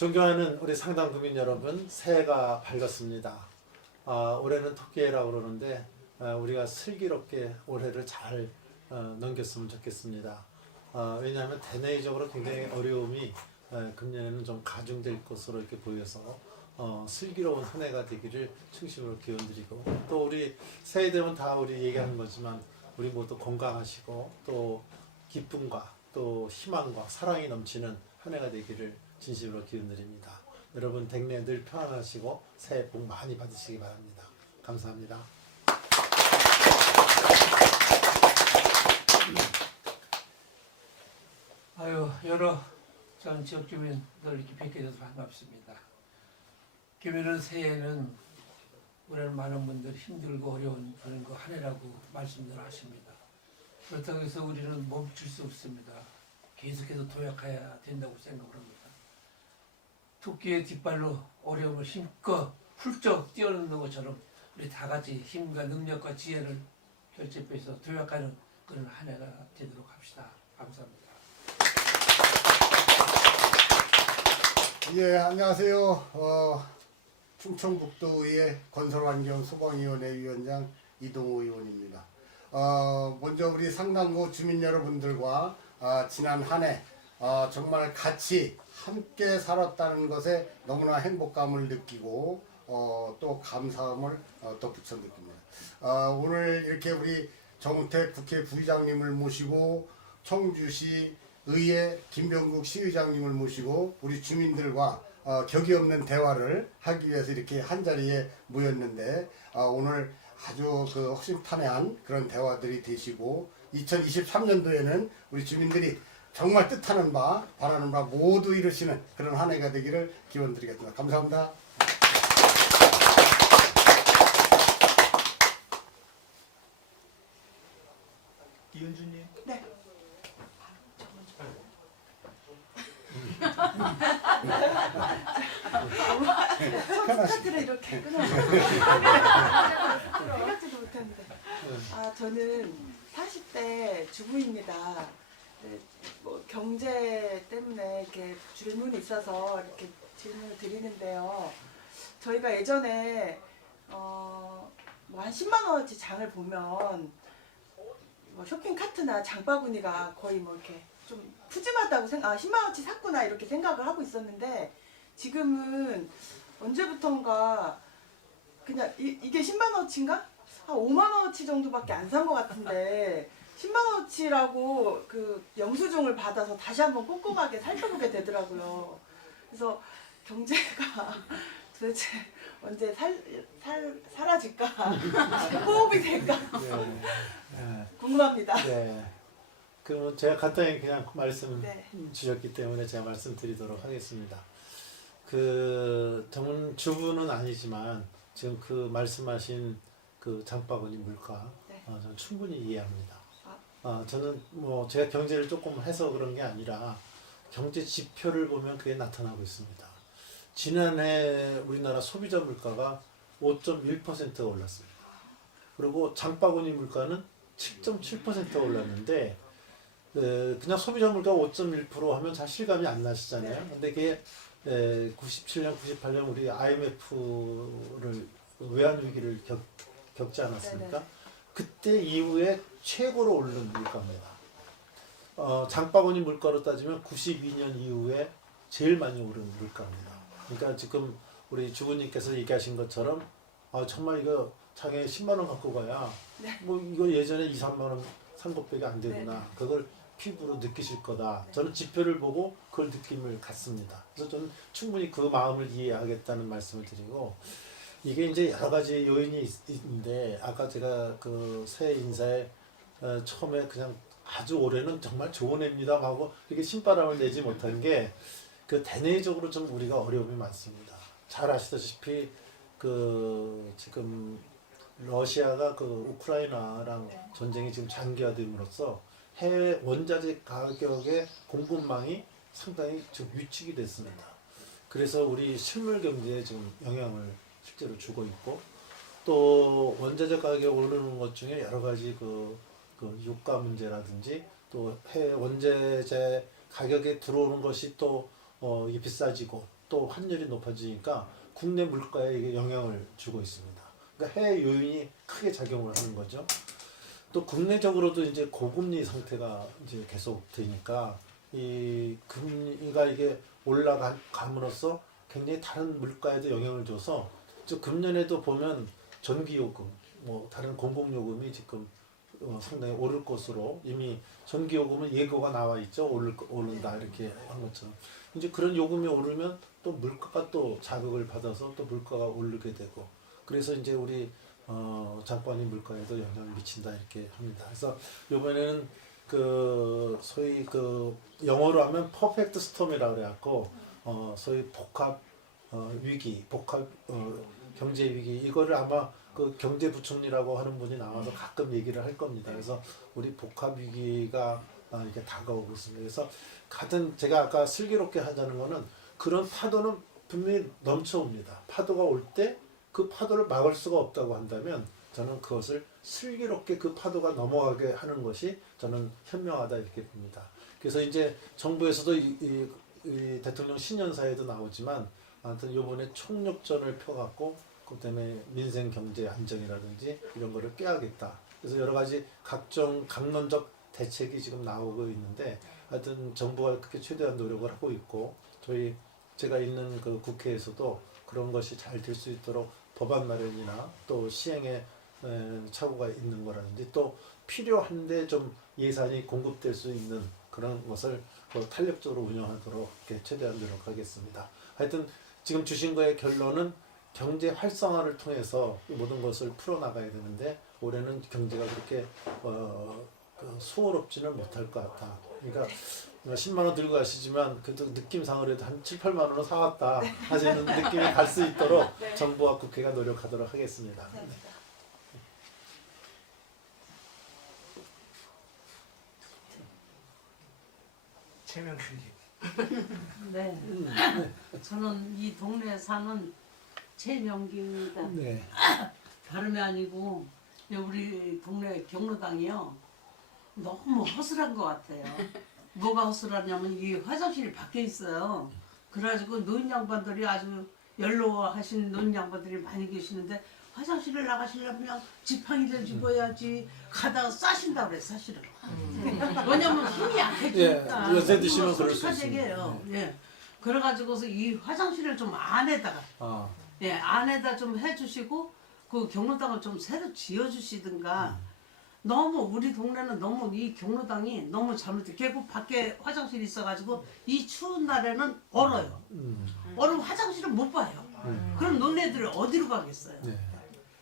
존경하는 우리 상당구민 여러분, 새해가 밝았습니다. 올해는 토끼해라고 그러는데 우리가 슬기롭게 올해를 잘 넘겼으면 좋겠습니다. 왜냐하면 대내적으로 굉장히 어려움이 금년에는 좀 가중될 것으로 이렇게 보여서 슬기로운 한 해가 되기를 충심으로 기원드리고, 또 우리 새해 되면 다 우리 얘기하는 거지만 우리 모두 건강하시고 또 기쁨과 또 희망과 사랑이 넘치는 한 해가 되기를 진심으로 기원드립니다. 여러분 댁내 늘 평안하시고 새해 복 많이 받으시기 바랍니다. 감사합니다. 여러 전 지역 주민들 이렇게 뵙게 돼서 반갑습니다. 김해는 새해는 우리는 많은 분들 힘들고 어려운 그런 거 한 해라고 말씀들 하십니다. 그렇다고 해서 우리는 멈출 수 없습니다. 계속해서 도약해야 된다고 생각을 합니다. 토끼의 뒷발로 어려움을 힘껏 훌쩍 뛰어넘는 것처럼 우리 다 같이 힘과 능력과 지혜를 결집해서 도약하는 그런 한 해가 되도록 합시다. 감사합니다. 예, 안녕하세요. 충청북도의회 건설환경소방위원회 위원장 이동호 의원입니다. 먼저 우리 상당구 주민 여러분들과 지난 한 해 정말 같이 함께 살았다는 것에 너무나 행복감을 느끼고 또 감사함을 덧붙여 느낍니다. 오늘 이렇게 우리 정우택 국회 부의장님을 모시고 청주시 의회 김병국 시의장님을 모시고 우리 주민들과 격이 없는 대화를 하기 위해서 이렇게 한자리에 모였는데, 오늘 아주 허심탄회한 그런 대화들이 되시고 2023년도에는 우리 주민들이 정말 뜻하는 바 바라는 바 모두 이루시는 그런 한 해가 되기를 기원드리겠습니다. 감사합니다. 이은주님. 네. 스타트를 이렇게 끊어서 생각지도 못했는데. 저는 40대 주부입니다. 네, 뭐 경제 때문에 이렇게 질문이 있어서 이렇게 질문을 드리는데요. 저희가 예전에 뭐 한 10만 원어치 장을 보면 뭐 쇼핑 카트나 장바구니가 거의 뭐 이렇게 좀 푸짐하다고 10만 원치 샀구나 이렇게 생각을 하고 있었는데, 지금은 언제부턴가 그냥 이게 10만 원어치인가? 한 5만 원어치 정도밖에 안 산 것 같은데 10만 원어치라고 그 영수증을 받아서 다시 한번 꼼꼼하게 살펴보게 되더라고요. 그래서 경제가 도대체 언제 사라질까? 호흡이 될까? 궁금합니다. 네. 그럼 제가 간단히 그냥 말씀 네. 주셨기 때문에 제가 말씀드리도록 하겠습니다. 저는 주부는 아니지만 지금 그 말씀하신 그 장바구니 물가, 네. 저는 충분히 이해합니다. 저는 뭐 제가 경제를 조금 해서 그런 게 아니라 경제 지표를 보면 그게 나타나고 있습니다. 지난해 우리나라 소비자 물가가 5.1%가 올랐습니다. 그리고 장바구니 물가는 7.7%가 올랐는데, 그냥 소비자 물가 5.1% 하면 잘 실감이 안 나시잖아요. 근데 그게 97년, 98년 우리 IMF를 외환위기를 겪지 않았습니까? 네네. 그때 이후에 최고로 오른 물가입니다. 장바구니 물가로 따지면 92년 이후에 제일 많이 오른 물가입니다. 그러니까 지금 우리 주부님께서 얘기하신 것처럼 정말 이거 장에 10만 원 갖고 가야 네. 뭐 이거 예전에 2, 3만 원 산 것밖에 안 되구나. 네. 그걸 피부로 느끼실 거다. 저는 지표를 보고 그걸 느낌을 갖습니다. 그래서 저는 충분히 그 마음을 이해하겠다는 말씀을 드리고, 이게 이제 여러 가지 요인이 있는데, 아까 제가 그 새해 인사에 처음에 그냥 아주 올해는 정말 좋은 해입니다 하고 이렇게 신바람을 내지 못한 게, 그 대내적으로 좀 우리가 어려움이 많습니다. 잘 아시다시피 지금 러시아가 우크라이나랑 전쟁이 지금 장기화됨으로써 해외 원자재 가격의 공급망이 상당히 지금 위축이 됐습니다. 그래서 우리 실물 경제에 지금 영향을 실제로 주고 있고, 또 원자재 가격이 오르는 것 중에 여러 가지 그 유가 문제라든지 또 해외 원자재 가격에 들어오는 것이 또 이게 비싸지고, 또 환율이 높아지니까 국내 물가에 이게 영향을 주고 있습니다. 그러니까 해외 요인이 크게 작용을 하는 거죠. 또 국내적으로도 이제 고금리 상태가 이제 계속 되니까 이 금리가 이게 올라감으로써 굉장히 다른 물가에도 영향을 줘서 금년에도 보면 전기요금, 뭐 다른 공공요금이 지금 상당히 오를 것으로 이미 전기요금은 예고가 나와 있죠. 오른다 이렇게 한 것처럼. 이제 그런 요금이 오르면 또 물가가 또 자극을 받아서 또 물가가 오르게 되고 그래서 이제 우리 장바구니 물가에도 영향을 미친다 이렇게 합니다. 그래서 이번에는 그 소위 그 영어로 하면 퍼펙트 스톰이라고 그래갖고 소위 복합 위기, 복합 경제 위기 이거를 아마 그 경제부총리라고 하는 분이 나와서 가끔 얘기를 할 겁니다. 그래서 우리 복합 위기가 이렇게 다가오고 있습니다. 그래서 같은 제가 아까 슬기롭게 하자는 거는 그런 파도는 분명히 넘쳐옵니다. 파도가 올 때 그 파도를 막을 수가 없다고 한다면 저는 그것을 슬기롭게 그 파도가 넘어가게 하는 것이 저는 현명하다 이렇게 봅니다. 그래서 이제 정부에서도 이 대통령 신년사에도 나오지만 아무튼 이번에 총력전을 펴갖고 그다음에 민생 경제 안정이라든지 이런 거를 깨야겠다. 그래서 여러 가지 각종 강론적 대책이 지금 나오고 있는데 하여튼 정부가 그렇게 최대한 노력을 하고 있고 제가 있는 그 국회에서도 그런 것이 잘 될 수 있도록 법안 마련이나 또 시행에 착오가 있는 거라든지 또 필요한데 좀 예산이 공급될 수 있는 그런 것을 탄력적으로 운영하도록 이렇게 최대한 노력하겠습니다. 하여튼 지금 주신 거의 결론은 경제 활성화를 통해서 모든 것을 풀어나가야 되는데 올해는 경제가 그렇게 수월없지는 못할 것 같다. 그러니까 10만 원 들고 가시지만 그래도 느낌상으로 해도 한 7, 8만 원은 사왔다 하시는 느낌이 갈 수 있도록 네. 정부와 국회가 노력하도록 하겠습니다. 최명수님. 네. 저는 이 동네에 사는 최명기입니다. 네. 다름이 아니고 우리 동네 경로당이요. 너무 허술한 것 같아요. 뭐가 허술하냐면 이 화장실이 밖에 있어요. 그래가지고 노인 양반들이 아주 연로하신 노인 양반들이 많이 계시는데 화장실을 나가시려면 그냥 지팡이를 집어야지 가다가 싸신다 그래 사실은. 왜냐면 힘이 약해지니까. 예, 요새 드시면 그럴 수 솔직하게요. 예. 그래가지고서 이 화장실을 좀 안에다가 예 안에다 좀 해주시고 그 경로당을 좀 새로 지어주시든가. 너무 우리 동네는 너무 이 경로당이 너무 잘못돼. 계곡 밖에 화장실이 있어가지고 이 추운 날에는 얼어요. 얼으면 화장실을 못 봐요. 그럼 너네들이 어디로 가겠어요? 네.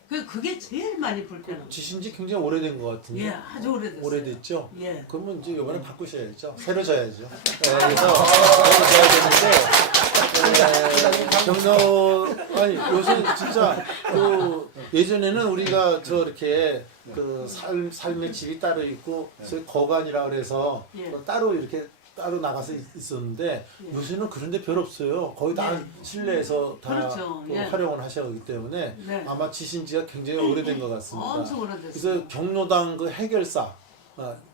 그게 제일 많이 불편해요. 지신지 굉장히 오래된 것 같은데. 예, 아주 오래됐어요. 오래됐죠? 예. 그러면 이제 이번에 바꾸셔야죠. 새로 져야죠. 네, 그래서 새로 져야 되는데 아니 요새 진짜 그 예전에는 우리가 이렇게 그 삶의 질이 따로 있고 소위 거간이라 그래서 예. 따로 이렇게 따로 나가서 있었는데 요새는 그런데 별 없어요. 거의 다 실내에서 다 그렇죠. 또 예. 활용을 하셔야 하기 때문에 네. 아마 지신지가 굉장히 오래된 것 같습니다. 엄청 오래됐어요. 그래서 경로당 그 해결사,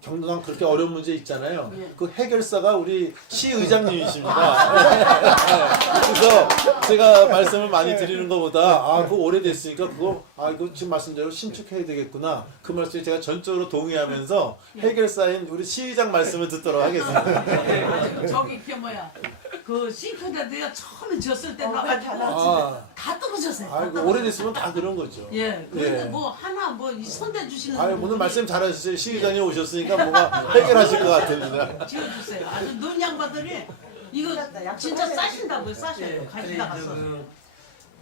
경로당 그렇게 어려운 문제 있잖아요. 예. 그 해결사가 우리 시의장님이십니다. 그래서 제가 말씀을 많이 드리는 것보다 그거 오래됐으니까 그거 지금 말씀대로 신축해야 되겠구나. 그 말씀에 제가 전적으로 동의하면서 해결사인 우리 시의장 말씀을 듣도록 하겠습니다. 저기 그 싱크대도요 처음에 지었을 때 나가지고 다 떨어졌어요. 그 오래됐으면 다 그런 거죠. 예. 그런데 예. 뭐 하나 뭐 손대 주시는 오늘 말씀 잘하셨어요. 시의장님 오셨으니까 뭔가 해결하실 것 같습니다. 지어주세요. 아주 눈 양반들이 이거 진짜 싸신다고요. 싸셔요. 가시 나가서.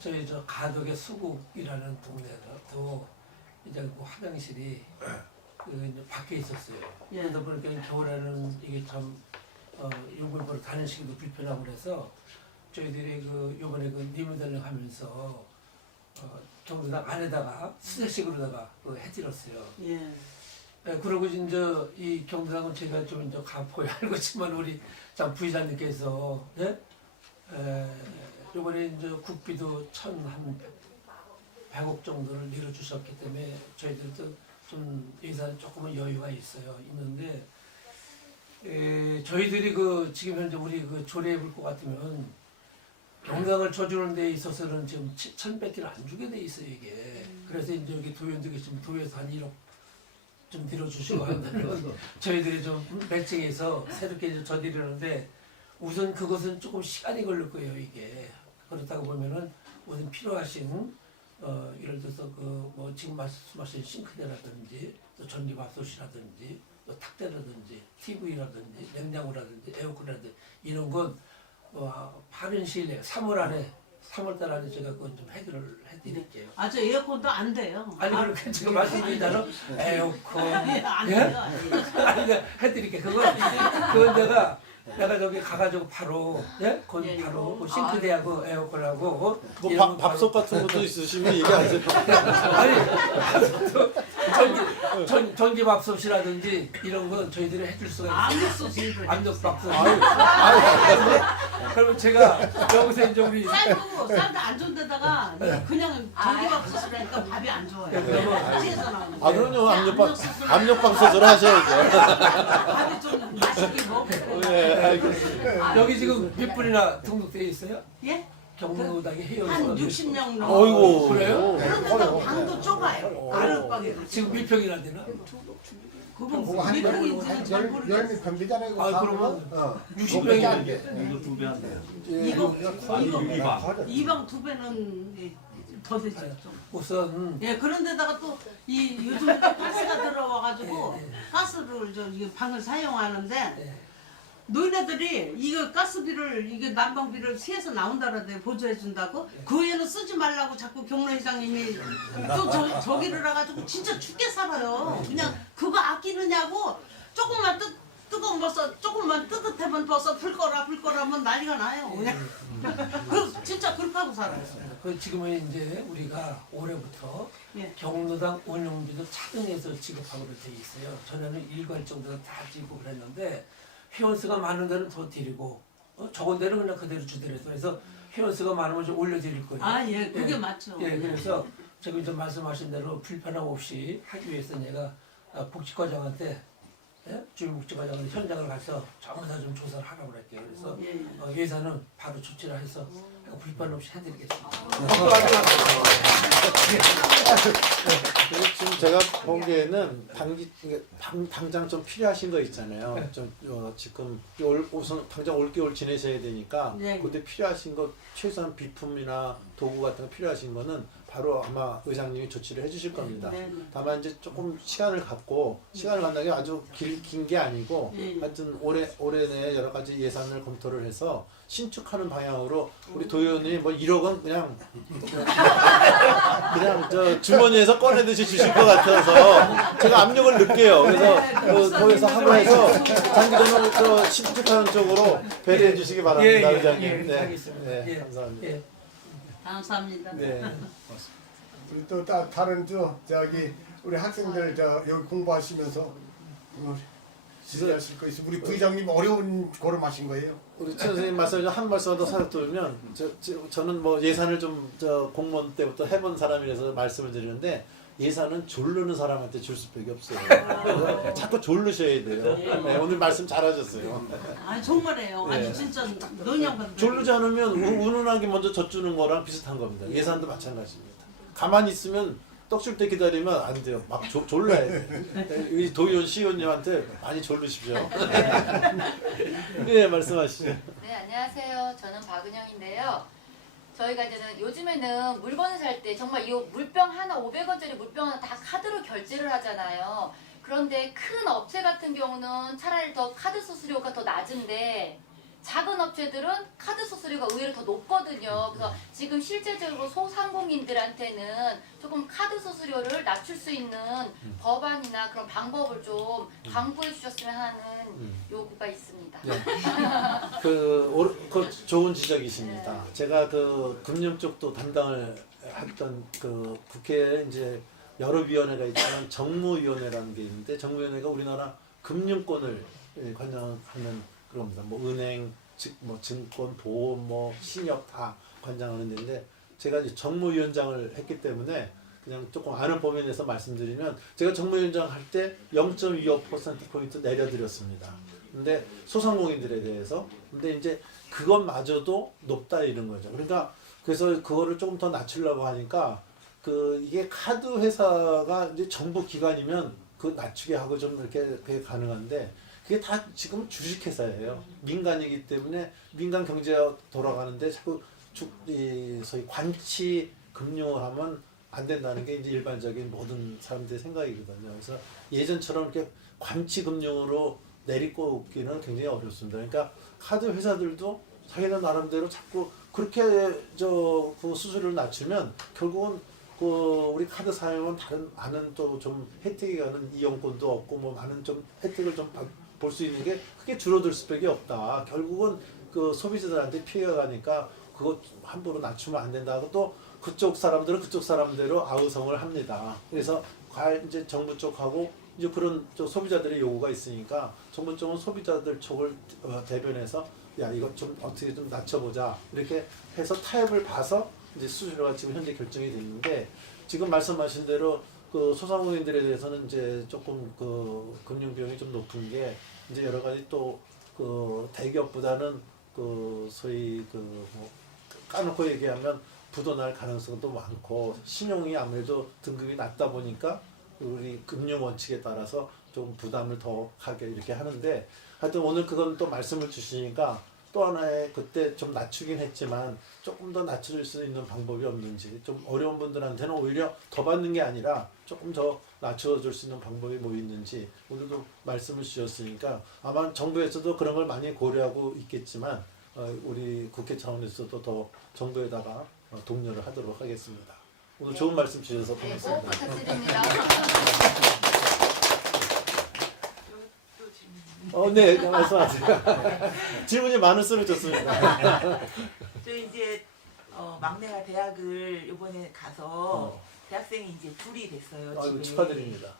저희 가덕의 수국이라는 동네도 이제 그 화장실이 이제 밖에 있었어요. 예. 그러다 보니까 겨울에는 이게 참 용을 보러 다니시기도 불편하고 그래서 저희들이 요번에 리모델링 하면서 경로당 안에다가 수제식으로다가 해드렸어요. 예. 그리고 이제 이 경로당은 제가 좀 이제 가보야 알겠지만 우리 참 부의장님께서 요번에 이제 국비도 1,100억 정도를 내려주셨기 때문에 저희들도 좀 예산 조금은 여유가 있는데 저희들이 지금 현재 우리 조례에 볼 것 같으면 병상을 쳐주는 데 있어서는 지금 7,100개를 안 주게 돼 있어요 이게. 그래서 이제 여기 도의원도 계시면 도에서 한 1억 좀 들어주시고 한다면 저희들이 좀 매칭해서 새롭게 이제 저드리는데 우선 그것은 조금 시간이 걸릴 거예요 이게. 그렇다고 보면은 우선 필요하신 예를 들어서 그 뭐 지금 말씀하신 싱크대라든지 또 전기밥솥이라든지 또 탁대라든지 TV라든지 냉장고라든지 에어컨이라든지 이런 건 빠른 시일 내에 3월 안에 3월달 안에 제가 그건 좀 해결을 해드릴게요. 아주 에어컨도 안 돼요. 아니 그렇게 지금 말씀드리자면 에어컨 안 예? 돼요. 아니 내가 해드릴게. 그건 내가 저기 가가지고 바로 예? 건 예, 바로 그 싱크대하고 에어컨하고 뭐 이런 거 밥솥 같은 것도 있으시면 얘기하세요. 아니 전기밥솥이라든지 이런 건 저희들이 해줄 수가 있어요. 압력솥을 압력밥솥. 그러면 제가 여기서 이제 우리 쌀도 안 좋은 데다가 그냥 전기밥솥을 하니까 밥이 안 좋아요. 네, 그러면 시에서 나오는 아 그럼요. 압력솥을 압력밥솥으로 하셔야죠. 밥이 좀 맛있게 먹고. 네, 알겠습니다. 여기 지금 몇 분이나 등록되어 있어요? 예? 경로당에 한 회원수가 60명 넘어. 어이구. 그래요? 그런데도 방도 좁아요. 아랫방에. 지금 몇 평이나 되나? 그분 그거 한 몇 열- 명인지는 잘 모르겠어요. 열몇 평비잖아요. 아, 그러면 60명이 이거 2배 한대요. 이거 아니, 이거 이방. 이방 2배는 더 되죠. 좀. 우선 예, 그런데다가 또 이 요즘 가스가 들어와가지고 예, 예. 가스를 이 방을 사용하는데 예. 노인네들이 이거 가스비를 이게 난방비를 시에서 나온다는데 보조해 준다고 그 애는 쓰지 말라고 자꾸 경로회장님이 또 저기를 해가지고 진짜 죽게 살아요. 그냥 그거 아끼느냐고 조금만 뜨거운 버섯 조금만 뜨뜻하면 버섯 불 거라면 난리가 나요. 그냥 그 진짜 그렇게 하고 살아요. 그 지금은 이제 우리가 올해부터 예. 경로당 운영비도 차등해서 지급하기로 돼 있어요. 전에는 일괄적으로 다 지급을 했는데 회원수가 많은 데는 더 드리고 적은 데는 그냥 그대로 주더라도 그래서 회원수가 많으면 좀 올려드릴 거예요. 아, 예, 그게 맞죠. 예, 그래서 지금 이제 말씀하신 대로 불편함 없이 하기 위해서 내가 복지과장한테 주민복지과장한테 현장을 가서 전부 다 좀 조사를 하라고 그럴게요. 그래서 예. 예산은 바로 조치를 해서 불편 없이 해드리겠습니다. 그리고 지금 제가 보기에는 당장 좀 필요하신 거 있잖아요. 네. 좀 지금 우선 당장 올겨울 지내셔야 되니까 네. 그때 필요하신 거 최소한 비품이나 도구 같은 거 필요하신 거는 바로 아마 의장님이 조치를 해주실 겁니다. 네, 네. 다만 이제 조금 시간을 갖고 시간을 갖는 게 아주 긴 게 아니고 예. 하여튼 올해 내에 여러 가지 예산을 검토를 해서 신축하는 방향으로 우리 도의원이 뭐 1억은 그냥 저 주머니에서 꺼내듯이 주실 것 같아서 제가 압력을 느껴요. 그래서 그 도에서 합의해서 장기적으로 저 신축하는 쪽으로 배려해 주시기 바랍니다, 의장님. 네, 알겠습니다. 네, 예. 감사합니다. 예. 감사합니다. 네. 우리 또 다른 저기 우리 학생들 여기 공부하시면서 지내하실 거 있어. 우리 부의장님 어려운 걸음하신 거예요? 우리 최 선생님 말씀 한 말씀 더 살짝 들으면 저는 뭐 예산을 좀 공무원 때부터 해본 사람이라서 말씀을 드리는데 예산은 졸르는 사람한테 줄 수밖에 없어요. 그래서 자꾸 졸르셔야 돼요. 네, 오늘 말씀 잘하셨어요. 아 정말이에요. 네. 아주 진짜 노년분들. 졸르지 않으면 운운하게 먼저 젖주는 거랑 비슷한 겁니다. 예산도 마찬가지입니다. 가만히 있으면 떡 줄 때 기다리면 안 돼요. 막 졸라야 돼요. 이 도의원 시의원님한테 많이 졸르십시오. 네, 말씀하시죠. 네, 안녕하세요. 저는 박은영인데요. 저희가 이제는 요즘에는 물건을 살 때 정말 이 물병 하나 500원짜리 물병 하나 다 카드로 결제를 하잖아요. 그런데 큰 업체 같은 경우는 차라리 더 카드 수수료가 더 낮은데 작은 업체들은 카드 수수료가 의외로 더 높거든요. 그래서 지금 실제적으로 소상공인들한테는 조금 카드 수수료를 낮출 수 있는 법안이나 그런 방법을 좀 강구해 주셨으면 하는 요구가 있습니다. 네. 그 좋은 지적이십니다. 제가 그 금융 쪽도 담당을 했던 그 국회에 이제 여러 위원회가 있지만 정무위원회라는 게 있는데 정무위원회가 우리나라 금융권을 관장하는 그겁니다. 뭐 은행, 뭐 증권, 보험, 뭐 신협 다 관장하는 데인데 제가 이제 정무위원장을 했기 때문에 그냥 조금 아는 범위 내에서 말씀드리면 제가 정무위원장 할 때 0.25%포인트 내려드렸습니다. 근데 소상공인들에 대해서 근데 이제 그것마저도 높다 이런 거죠. 그러니까 그래서 그거를 조금 더 낮추려고 하니까 이게 카드 회사가 이제 정부 기관이면 그 낮추게 하고 좀 이렇게 그게 가능한데 그게 다 지금 주식회사예요. 민간이기 때문에 민간 경제가 돌아가는데 자꾸 소위 관치 금융을 하면 안 된다는 게 이제 일반적인 모든 사람들의 생각이거든요. 그래서 예전처럼 이렇게 관치 금융으로 내리꽂기는 굉장히 어렵습니다. 그러니까 카드 회사들도 자기들 나름대로 자꾸 그렇게 그 수수료를 낮추면 결국은 우리 카드 사용은 다른 많은 또 좀 혜택이 가는 이용권도 없고 뭐 많은 좀 혜택을 좀 볼 수 있는 게 크게 줄어들 수밖에 없다. 결국은 그 소비자들한테 피해가 가니까 그거 함부로 낮추면 안 된다 하고 또 그쪽 사람들은 그쪽 사람대로 아우성을 합니다. 그래서 이제 정부 쪽하고 이제 그런 소비자들의 요구가 있으니까 정부 쪽은 소비자들 쪽을 대변해서 야 이거 좀 어떻게 좀 낮춰보자 이렇게 해서 타협을 봐서 이제 수수료가 지금 현재 결정이 됐는데 지금 말씀하신 대로 그 소상공인들에 대해서는 이제 조금 그 금융 비용이 좀 높은 게 이제 여러 가지 또 그 대기업보다는 그 소위 뭐 까놓고 얘기하면 부도 날 가능성도 많고 신용이 아무래도 등급이 낮다 보니까 우리 금융 원칙에 따라서 좀 부담을 더 하게 이렇게 하는데 하여튼 오늘 그건 또 말씀을 주시니까 또 하나의 그때 좀 낮추긴 했지만 조금 더 낮춰줄 수 있는 방법이 없는지 좀 어려운 분들한테는 오히려 더 받는 게 아니라 조금 더 낮춰줄 수 있는 방법이 뭐 있는지 오늘도 말씀을 주셨으니까 아마 정부에서도 그런 걸 많이 고려하고 있겠지만 우리 국회 차원에서도 더 정부에다가 독려를 하도록 하겠습니다. 오늘 좋은 말씀 주셔서 네, 꼭 고맙습니다. 부탁드립니다. 네, 말씀하세요. 질문이 많을수록 좋습니다. 저 이제 막내가 대학을 이번에 가서 대학생이 이제 둘이 됐어요. 아이고, 집에. 축하드립니다.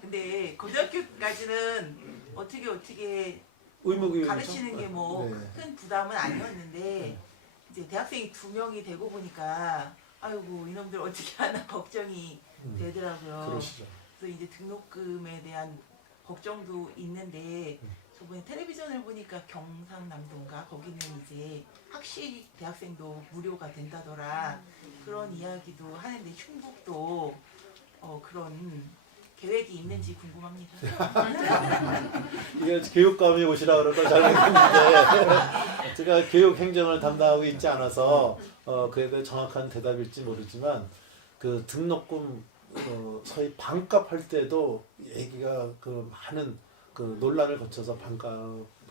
근데 고등학교까지는 어떻게 의무교육 가르치는 게 뭐 큰 부담은 아니었는데 이제 대학생이 2명이 되고 보니까 아이고 이놈들 어떻게 하나 걱정이 되더라고요. 그러시죠. 그래서 이제 등록금에 대한 걱정도 있는데 저번에 텔레비전을 보니까 경상남도인가 거기는 이제 학식 대학생도 무료가 된다더라 그런 이야기도 하는데 충북도 그런 계획이 있는지 궁금합니다. 이게 교육감이 오시라 그런 걸 잘 모르겠는데 제가 교육 행정을 담당하고 있지 않아서 그에 대해 정확한 대답일지 모르지만 그 등록금 소위 반값 할 때도 얘기가 그 많은 그 논란을 거쳐서 반값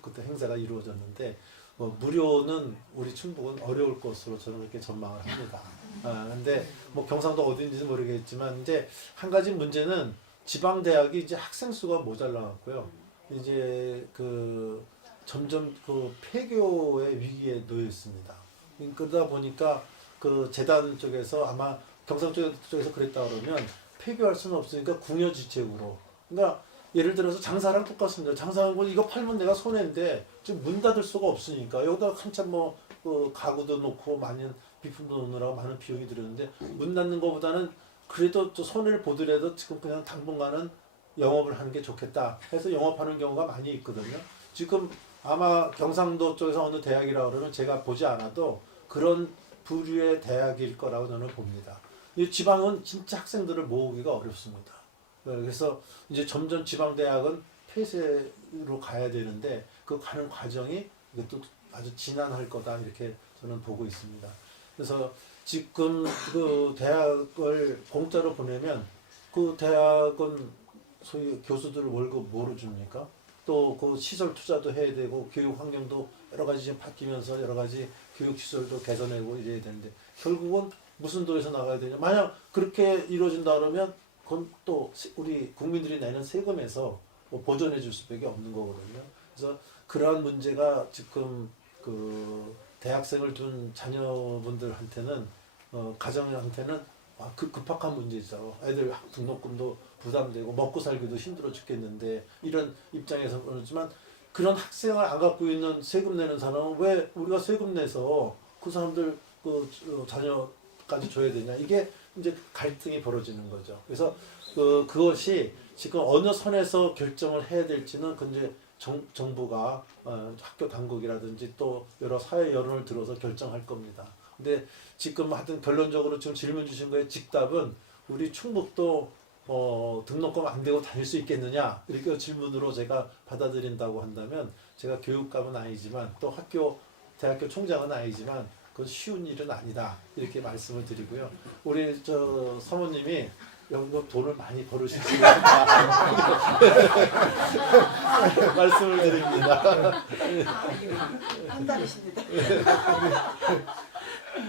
그때 행사가 이루어졌는데 무료는 우리 충북은 어려울 것으로 저는 그렇게 전망을 합니다. 근데 뭐 경상도 어딘지는 모르겠지만 이제 한 가지 문제는 지방 대학이 이제 학생 수가 모자라갖고요. 이제 그 점점 그 폐교의 위기에 놓여 있습니다. 그러다 보니까 그 재단 쪽에서 아마 경상 쪽에서 그랬다 그러면 폐교할 수는 없으니까 궁여지책으로. 그러니까 예를 들어서 장사랑 똑같습니다. 장사하고 이거 팔면 내가 손해인데 지금 문 닫을 수가 없으니까 여기다 한참 뭐 그 가구도 놓고 많은 비품도 놓느라고 많은 비용이 들었는데 문 닫는 것보다는 그래도 또 손해를 보더라도 지금 그냥 당분간은 영업을 하는 게 좋겠다 해서 영업하는 경우가 많이 있거든요. 지금 아마 경상도 쪽에서 어느 대학이라고 그러면 제가 보지 않아도 그런 부류의 대학일 거라고 저는 봅니다. 이 지방은 진짜 학생들을 모으기가 어렵습니다. 그래서 이제 점점 지방 대학은 폐쇄로 가야 되는데 그 가는 과정이 이것도 아주 지난할 거다 이렇게 저는 보고 있습니다. 그래서 지금 그 대학을 공짜로 보내면 그 대학은 소위 교수들 월급 뭐로 줍니까? 또 그 시설 투자도 해야 되고 교육 환경도 여러 가지 지금 바뀌면서 여러 가지 교육 시설도 개선하고 이래야 되는데 결국은 무슨 돈에서 나가야 되냐? 만약 그렇게 이루어진다 그러면 그건 또 우리 국민들이 내는 세금에서 뭐 보전해 줄 수밖에 없는 거거든요. 그래서 그러한 문제가 지금 그 대학생을 둔 자녀분들한테는 가정한테는 급박한 문제죠. 애들 등록금도 부담되고 먹고 살기도 힘들어 죽겠는데 이런 입장에서 그렇지만 그런 학생을 안 갖고 있는 세금 내는 사람은 왜 우리가 세금 내서 그 사람들 그 자녀까지 줘야 되냐? 이게 이제 갈등이 벌어지는 거죠. 그래서 그것이 지금 어느 선에서 결정을 해야 될지는 그 이제 정부가 학교 당국이라든지 또 여러 사회 여론을 들어서 결정할 겁니다. 근데 지금 하여튼 결론적으로 지금 질문 주신 거에 직답은 우리 충북도 등록금 안 되고 다닐 수 있겠느냐 이렇게 질문으로 제가 받아들인다고 한다면 제가 교육감은 아니지만 또 대학교 총장은 아니지만 그건 쉬운 일은 아니다 이렇게 말씀을 드리고요. 우리 저 사모님이 여기서 돈을 많이 벌으시기 바랍니다. 말씀을 드립니다. 한 달이십니다.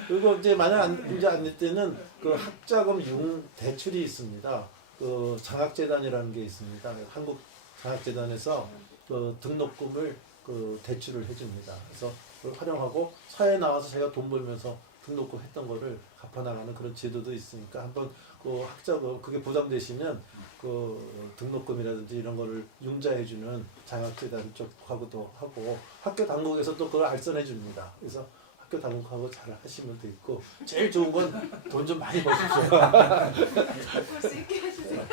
그리고 이제 만약 문제 안 될 때는 그 학자금 대출이 있습니다. 그 장학재단이라는 게 있습니다. 한국 장학재단에서 그 등록금을 그 대출을 해줍니다. 그래서 그걸 활용하고 사회에 나와서 제가 돈 벌면서 등록금 했던 거를 갚아나가는 그런 제도도 있으니까 한번 그 학자금 그게 부담되시면 그 등록금이라든지 이런 거를 융자해주는 장학재단 쪽하고도 하고 학교 당국에서 또 그걸 알선해 줍니다. 그래서 학교 당국하고 잘 하시면 되고 제일 좋은 건 돈 좀 많이 버십시오. 볼 수 있게 해주세요.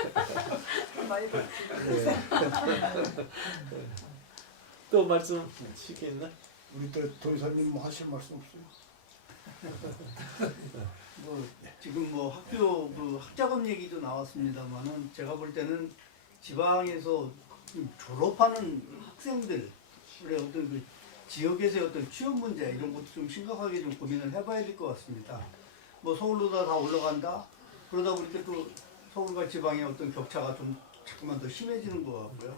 많이 벌지. 또 말씀 시기 있나? 우리 또 도의사님 뭐 하실 말씀 없어요? 뭐 지금 뭐 학교 그 학자금 얘기도 나왔습니다만은 제가 볼 때는 지방에서 졸업하는 학생들의 어떤 그 지역에서의 어떤 취업 문제 이런 것도 좀 심각하게 좀 고민을 해봐야 될 것 같습니다. 뭐 서울로 다 올라간다 그러다 보니까 또 서울과 지방의 어떤 격차가 좀 자꾸만 더 심해지는 것 같고요.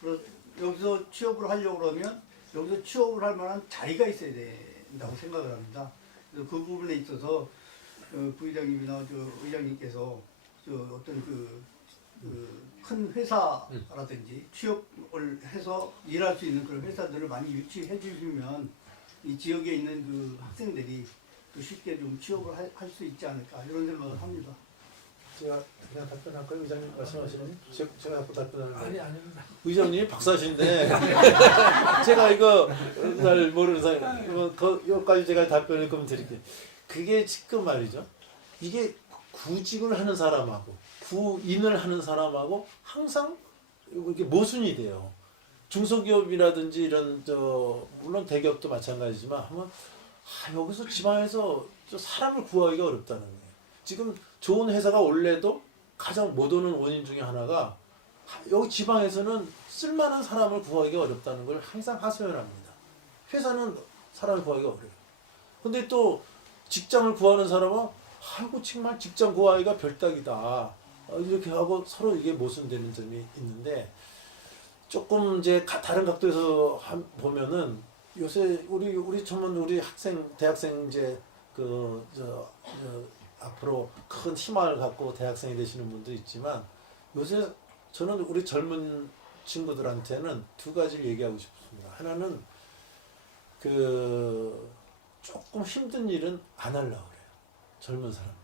그래서 여기서 취업을 하려고 그러면 여기서 취업을 할 만한 자리가 있어야 된다고 생각을 합니다. 그래서 그 부분에 있어서 부의장님이나 저 의장님께서 저 어떤 큰 회사라든지 취업을 해서 일할 수 있는 그런 회사들을 많이 유치해 주시면 이 지역에 있는 그 학생들이 또 쉽게 좀 취업을 할 수 있지 않을까 이런 생각을 합니다. 제가 그냥 답변할까요? 의장님 말씀하시는 제가 자꾸 답변하는 아니 아닙니다. 의장님이 박사신데 제가 이거 잘 모르는 사람 여기까지 제가 답변을 그럼 드릴게요. 그게 지금 말이죠. 이게 구직을 하는 사람하고 구인을 하는 사람하고 항상 이게 모순이 돼요. 중소기업이라든지 이런 물론 대기업도 마찬가지지만 하면 여기서 지방에서 사람을 구하기가 어렵다는 거예요. 지금 좋은 회사가 원래도 가장 못 오는 원인 중에 하나가 여기 지방에서는 쓸만한 사람을 구하기가 어렵다는 걸 항상 하소연합니다. 회사는 사람을 구하기가 어려워요. 근데 또 직장을 구하는 사람은 아이고 정말 직장 구하기가 별따기다. 이렇게 하고 서로 이게 모순되는 점이 있는데 조금 이제 다른 각도에서 보면은 요새 우리 전문 우리 대학생 이제 앞으로 큰 희망을 갖고 대학생이 되시는 분도 있지만 요새 저는 우리 젊은 친구들한테는 두 가지를 얘기하고 싶습니다. 하나는 조금 힘든 일은 안 하려고 그래요. 젊은 사람들.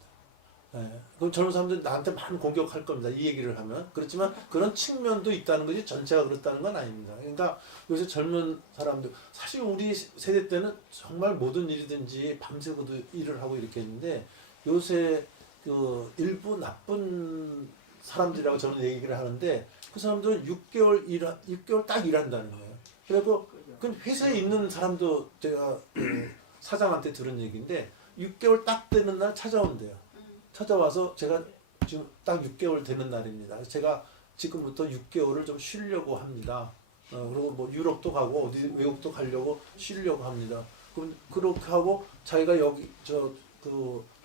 네. 그럼 젊은 사람들 나한테 많이 공격할 겁니다. 이 얘기를 하면. 그렇지만 그런 측면도 있다는 거지 전체가 그렇다는 건 아닙니다. 그러니까 요새 젊은 사람들 사실 우리 세대 때는 정말 모든 일이든지 밤새고도 일을 하고 이렇게 했는데 요새 일부 나쁜 사람들이라고 저는 얘기를 하는데 그 사람들은 6개월 딱 일한다는 거예요. 그리고 그 회사에 있는 사람도 제가 사장한테 들은 얘기인데 6개월 딱 되는 날 찾아온대요. 찾아와서 제가 지금 딱 6개월 되는 날입니다. 그래서 제가 지금부터 6개월을 좀 쉬려고 합니다. 그리고 뭐 유럽도 가고 어디 외국도 가려고 쉬려고 합니다. 그럼 그렇게 하고 자기가 여기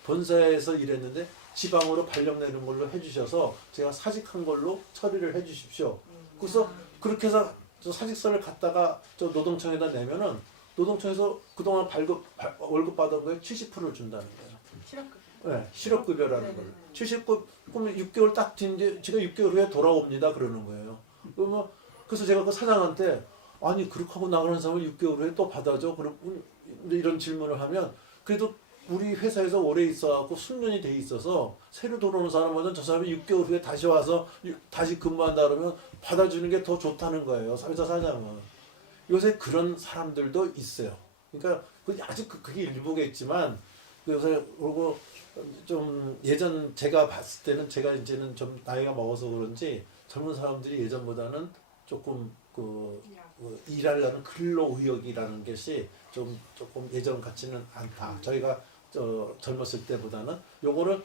본사에서 일했는데 지방으로 발령 내는 걸로 해주셔서 제가 사직한 걸로 처리를 해주십시오. 그래서 그렇게 해서 저 사직서를 갖다가 저 노동청에다 내면은 노동청에서 그동안 월급 받은 거에 70%를 준다는 거예요. 실업급. 네, 실업급여라는 걸. 70급 그러면 6개월 딱 뒤인데 제가 6개월 후에 돌아옵니다 그러는 거예요. 그래서 제가 그 사장한테 아니 그렇게 하고 나가는 사람을 6개월 후에 또 받아줘. 그럼 이런 질문을 하면 그래도 우리 회사에서 오래 있어갖고 숙련이 돼 있어서 새로 들어오는 사람은 저 사람이 6개월 후에 다시 와서 다시 근무한다 그러면 받아주는 게 더 좋다는 거예요. 회사 사장은. 요새 그런 사람들도 있어요. 그러니까 아직 그게 일부겠지만 그래서 그리고 좀 예전 제가 봤을 때는 제가 이제는 좀 나이가 먹어서 그런지 젊은 사람들이 예전보다는 조금 그 일하려는 근로 의욕이라는 것이 조금 예전 같지는 않다. 저희가 젊었을 때보다는 요거를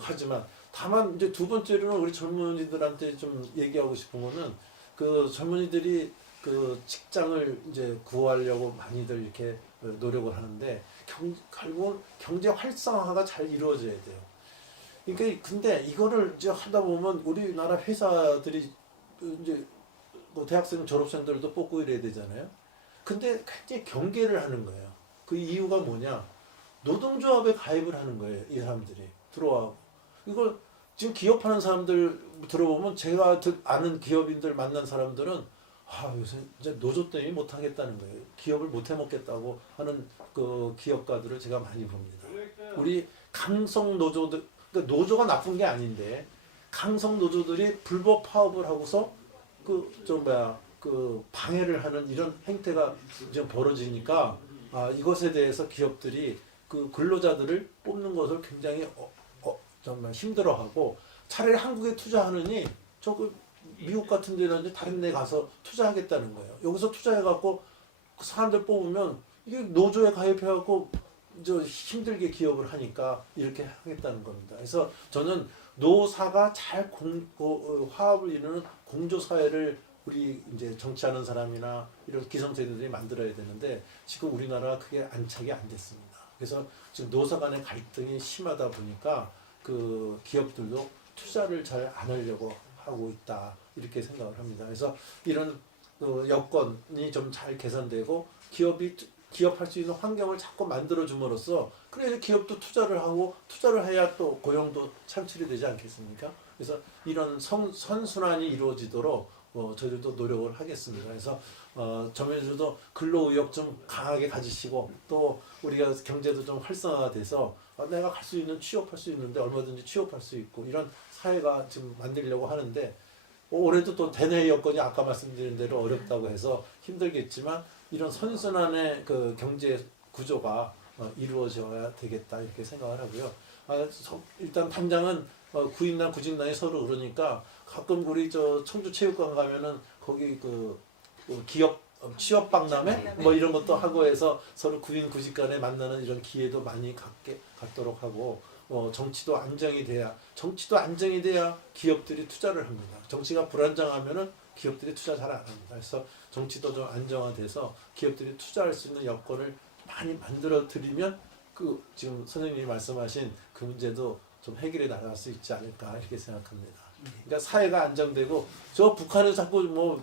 하지만 다만 이제 두 번째로는 우리 젊은이들한테 좀 얘기하고 싶은 거는 그 젊은이들이 그 직장을 이제 구하려고 많이들 이렇게 노력을 하는데 결국 경제 활성화가 잘 이루어져야 돼요. 그러니까 근데 이거를 이제 하다 보면 우리나라 회사들이 이제 뭐 대학생 졸업생들도 뽑고 이래야 되잖아요. 근데 굉장히 경계를 하는 거예요. 그 이유가 뭐냐? 노동조합에 가입을 하는 거예요. 이 사람들이 들어와. 이걸 지금 기업하는 사람들 들어보면 제가 아는 기업인들 만난 사람들은 요새 이제 노조 때문에 못 하겠다는 거예요. 기업을 못 해먹겠다고 하는 그 기업가들을 제가 많이 봅니다. 우리 강성 노조들, 그러니까 노조가 나쁜 게 아닌데 강성 노조들이 불법 파업을 하고서 그 방해를 하는 이런 행태가 지금 벌어지니까 이것에 대해서 기업들이 그 근로자들을 뽑는 것을 굉장히 정말 힘들어하고 차라리 한국에 투자하느니 미국 같은 데는 다른 데 가서 투자하겠다는 거예요. 여기서 투자해갖고 그 사람들 뽑으면 이게 노조에 가입해갖고 힘들게 기업을 하니까 이렇게 하겠다는 겁니다. 그래서 저는 노사가 잘 화합을 이루는 공조사회를 우리 이제 정치하는 사람이나 이런 기성세대들이 만들어야 되는데 지금 우리나라가 그게 안착이 안 됐습니다. 그래서 지금 노사 간의 갈등이 심하다 보니까 그 기업들도 투자를 잘 안 하려고 하고 있다 이렇게 생각을 합니다. 그래서 이런 여건이 좀 잘 개선되고 기업할 수 있는 환경을 자꾸 만들어 줌으로써 그래야 기업도 투자를 하고 투자를 해야 또 고용도 창출이 되지 않겠습니까? 그래서 이런 선순환이 이루어지도록 저희들도 노력을 하겠습니다. 그래서 젊은이들도 근로의욕 좀 강하게 가지시고 또 우리가 경제도 좀 활성화가 돼서 내가 갈 수 있는 취업할 수 있는데 얼마든지 취업할 수 있고 이런 사회가 지금 만들려고 하는데 올해도 또 대내 여건이 아까 말씀드린 대로 어렵다고 해서 힘들겠지만 이런 선순환의 그 경제 구조가 이루어져야 되겠다 이렇게 생각을 하고요. 일단 당장은 구인단 구직단이 서로 그러니까 가끔 우리 청주체육관 가면은 거기 그 기업 취업 박람회 뭐 이런 것도 하고 해서 서로 구인 구직 간에 만나는 이런 기회도 많이 갖도록 하고 정치도 안정이 돼야 기업들이 투자를 합니다. 정치가 불안정하면은 기업들이 투자 잘 안 합니다. 그래서 정치도 좀 안정화돼서 기업들이 투자할 수 있는 여건을 많이 만들어 드리면 그 지금 선생님이 말씀하신 그 문제도 좀 해결해 나갈 수 있지 않을까 이렇게 생각합니다. 그러니까 사회가 안정되고 저 북한에서 자꾸 뭐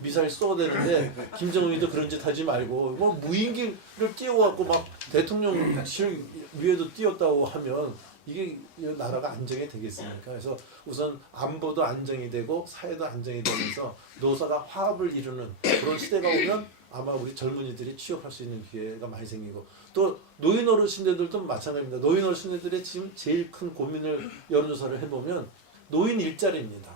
미사일 쏘아대는데 김정은이도 그런 짓 하지 말고 뭐 무인기를 띄워갖고 막 대통령실 위에도 띄웠다고 하면 이게 나라가 안정이 되겠습니까? 그래서 우선 안보도 안정이 되고 사회도 안정이 되면서 노사가 화합을 이루는 그런 시대가 오면 아마 우리 젊은이들이 취업할 수 있는 기회가 많이 생기고 또 노인 어르신들도 마찬가지입니다. 노인 어르신들의 지금 제일 큰 고민을 여론조사를 해보면 노인 일자리입니다.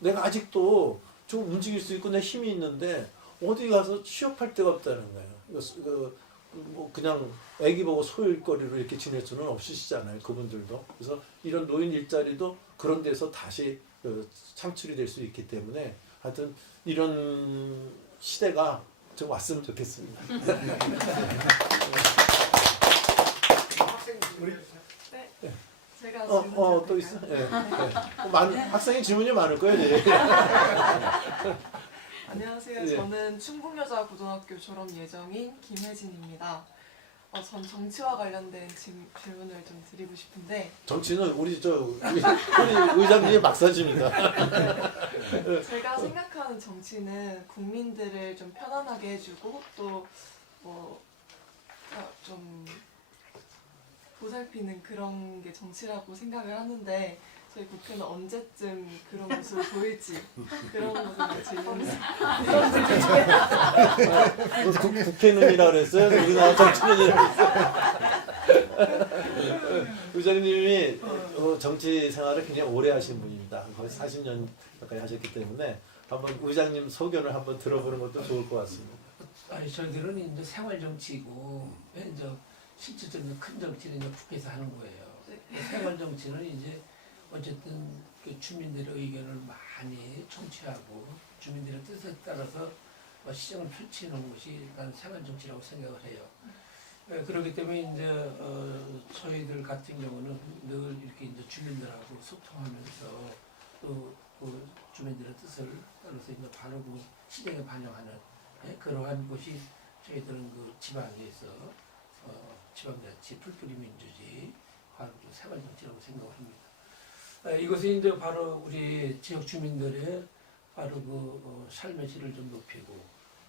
내가 아직도 좀 움직일 수 있고 내 힘이 있는데 어디 가서 취업할 데가 없다는 거예요. 뭐 그냥 애기 보고 소일거리로 이렇게 지낼 수는 없으시잖아요. 그분들도. 그래서 이런 노인 일자리도 그런 데서 다시 창출이 될 수 있기 때문에 하여튼 이런 시대가 좀 왔으면 좋겠습니다. 네. 제가 또 있어? 예. 학생이 질문이 많을 거예요. 예. 안녕하세요. 예. 저는 충북여자고등학교 졸업 예정인 김혜진입니다. 전 정치와 관련된 질문을 좀 드리고 싶은데 정치는 우리 의장님이 막사집니다. 제가 생각하는 정치는 국민들을 좀 편안하게 해주고 또 좀 보살피는 그런 게 정치라고 생각을 하는데 저희 국회는 언제쯤 그런 모습을 보일지 그런 것을 질문을 국회의원이라 그랬어요? 우리나라 정치인이라 그랬어요? 의장님이 정치 생활을 굉장히 오래 하신 분입니다. 거의 40년 가까이 하셨기 때문에 한번 의장님 소견을 한번 들어보는 것도 좋을 것 같습니다. 아니 저희들은 이제 생활 정치고 이제 실질적인 큰 정치는 이제 국회에서 하는 거예요. 생활 정치는 이제 어쨌든 그 주민들의 의견을 많이 청취하고 주민들의 뜻에 따라서 시정을 펼치는 것이 난 생활 정치라고 생각을 해요. 그렇기 때문에 이제 저희들 같은 경우는 늘 이렇게 이제 주민들하고 소통하면서 또그 주민들의 뜻을 따라서 이제 바르고 시정에 반영하는 그러한 것이 저희들은 그 지방에서 지방자치, 풀뿌리 민주주의, 바로 그 생활 정치라고 생각을 합니다. 이것이 이제 바로 우리 지역 주민들의 바로 그 삶의 질을 좀 높이고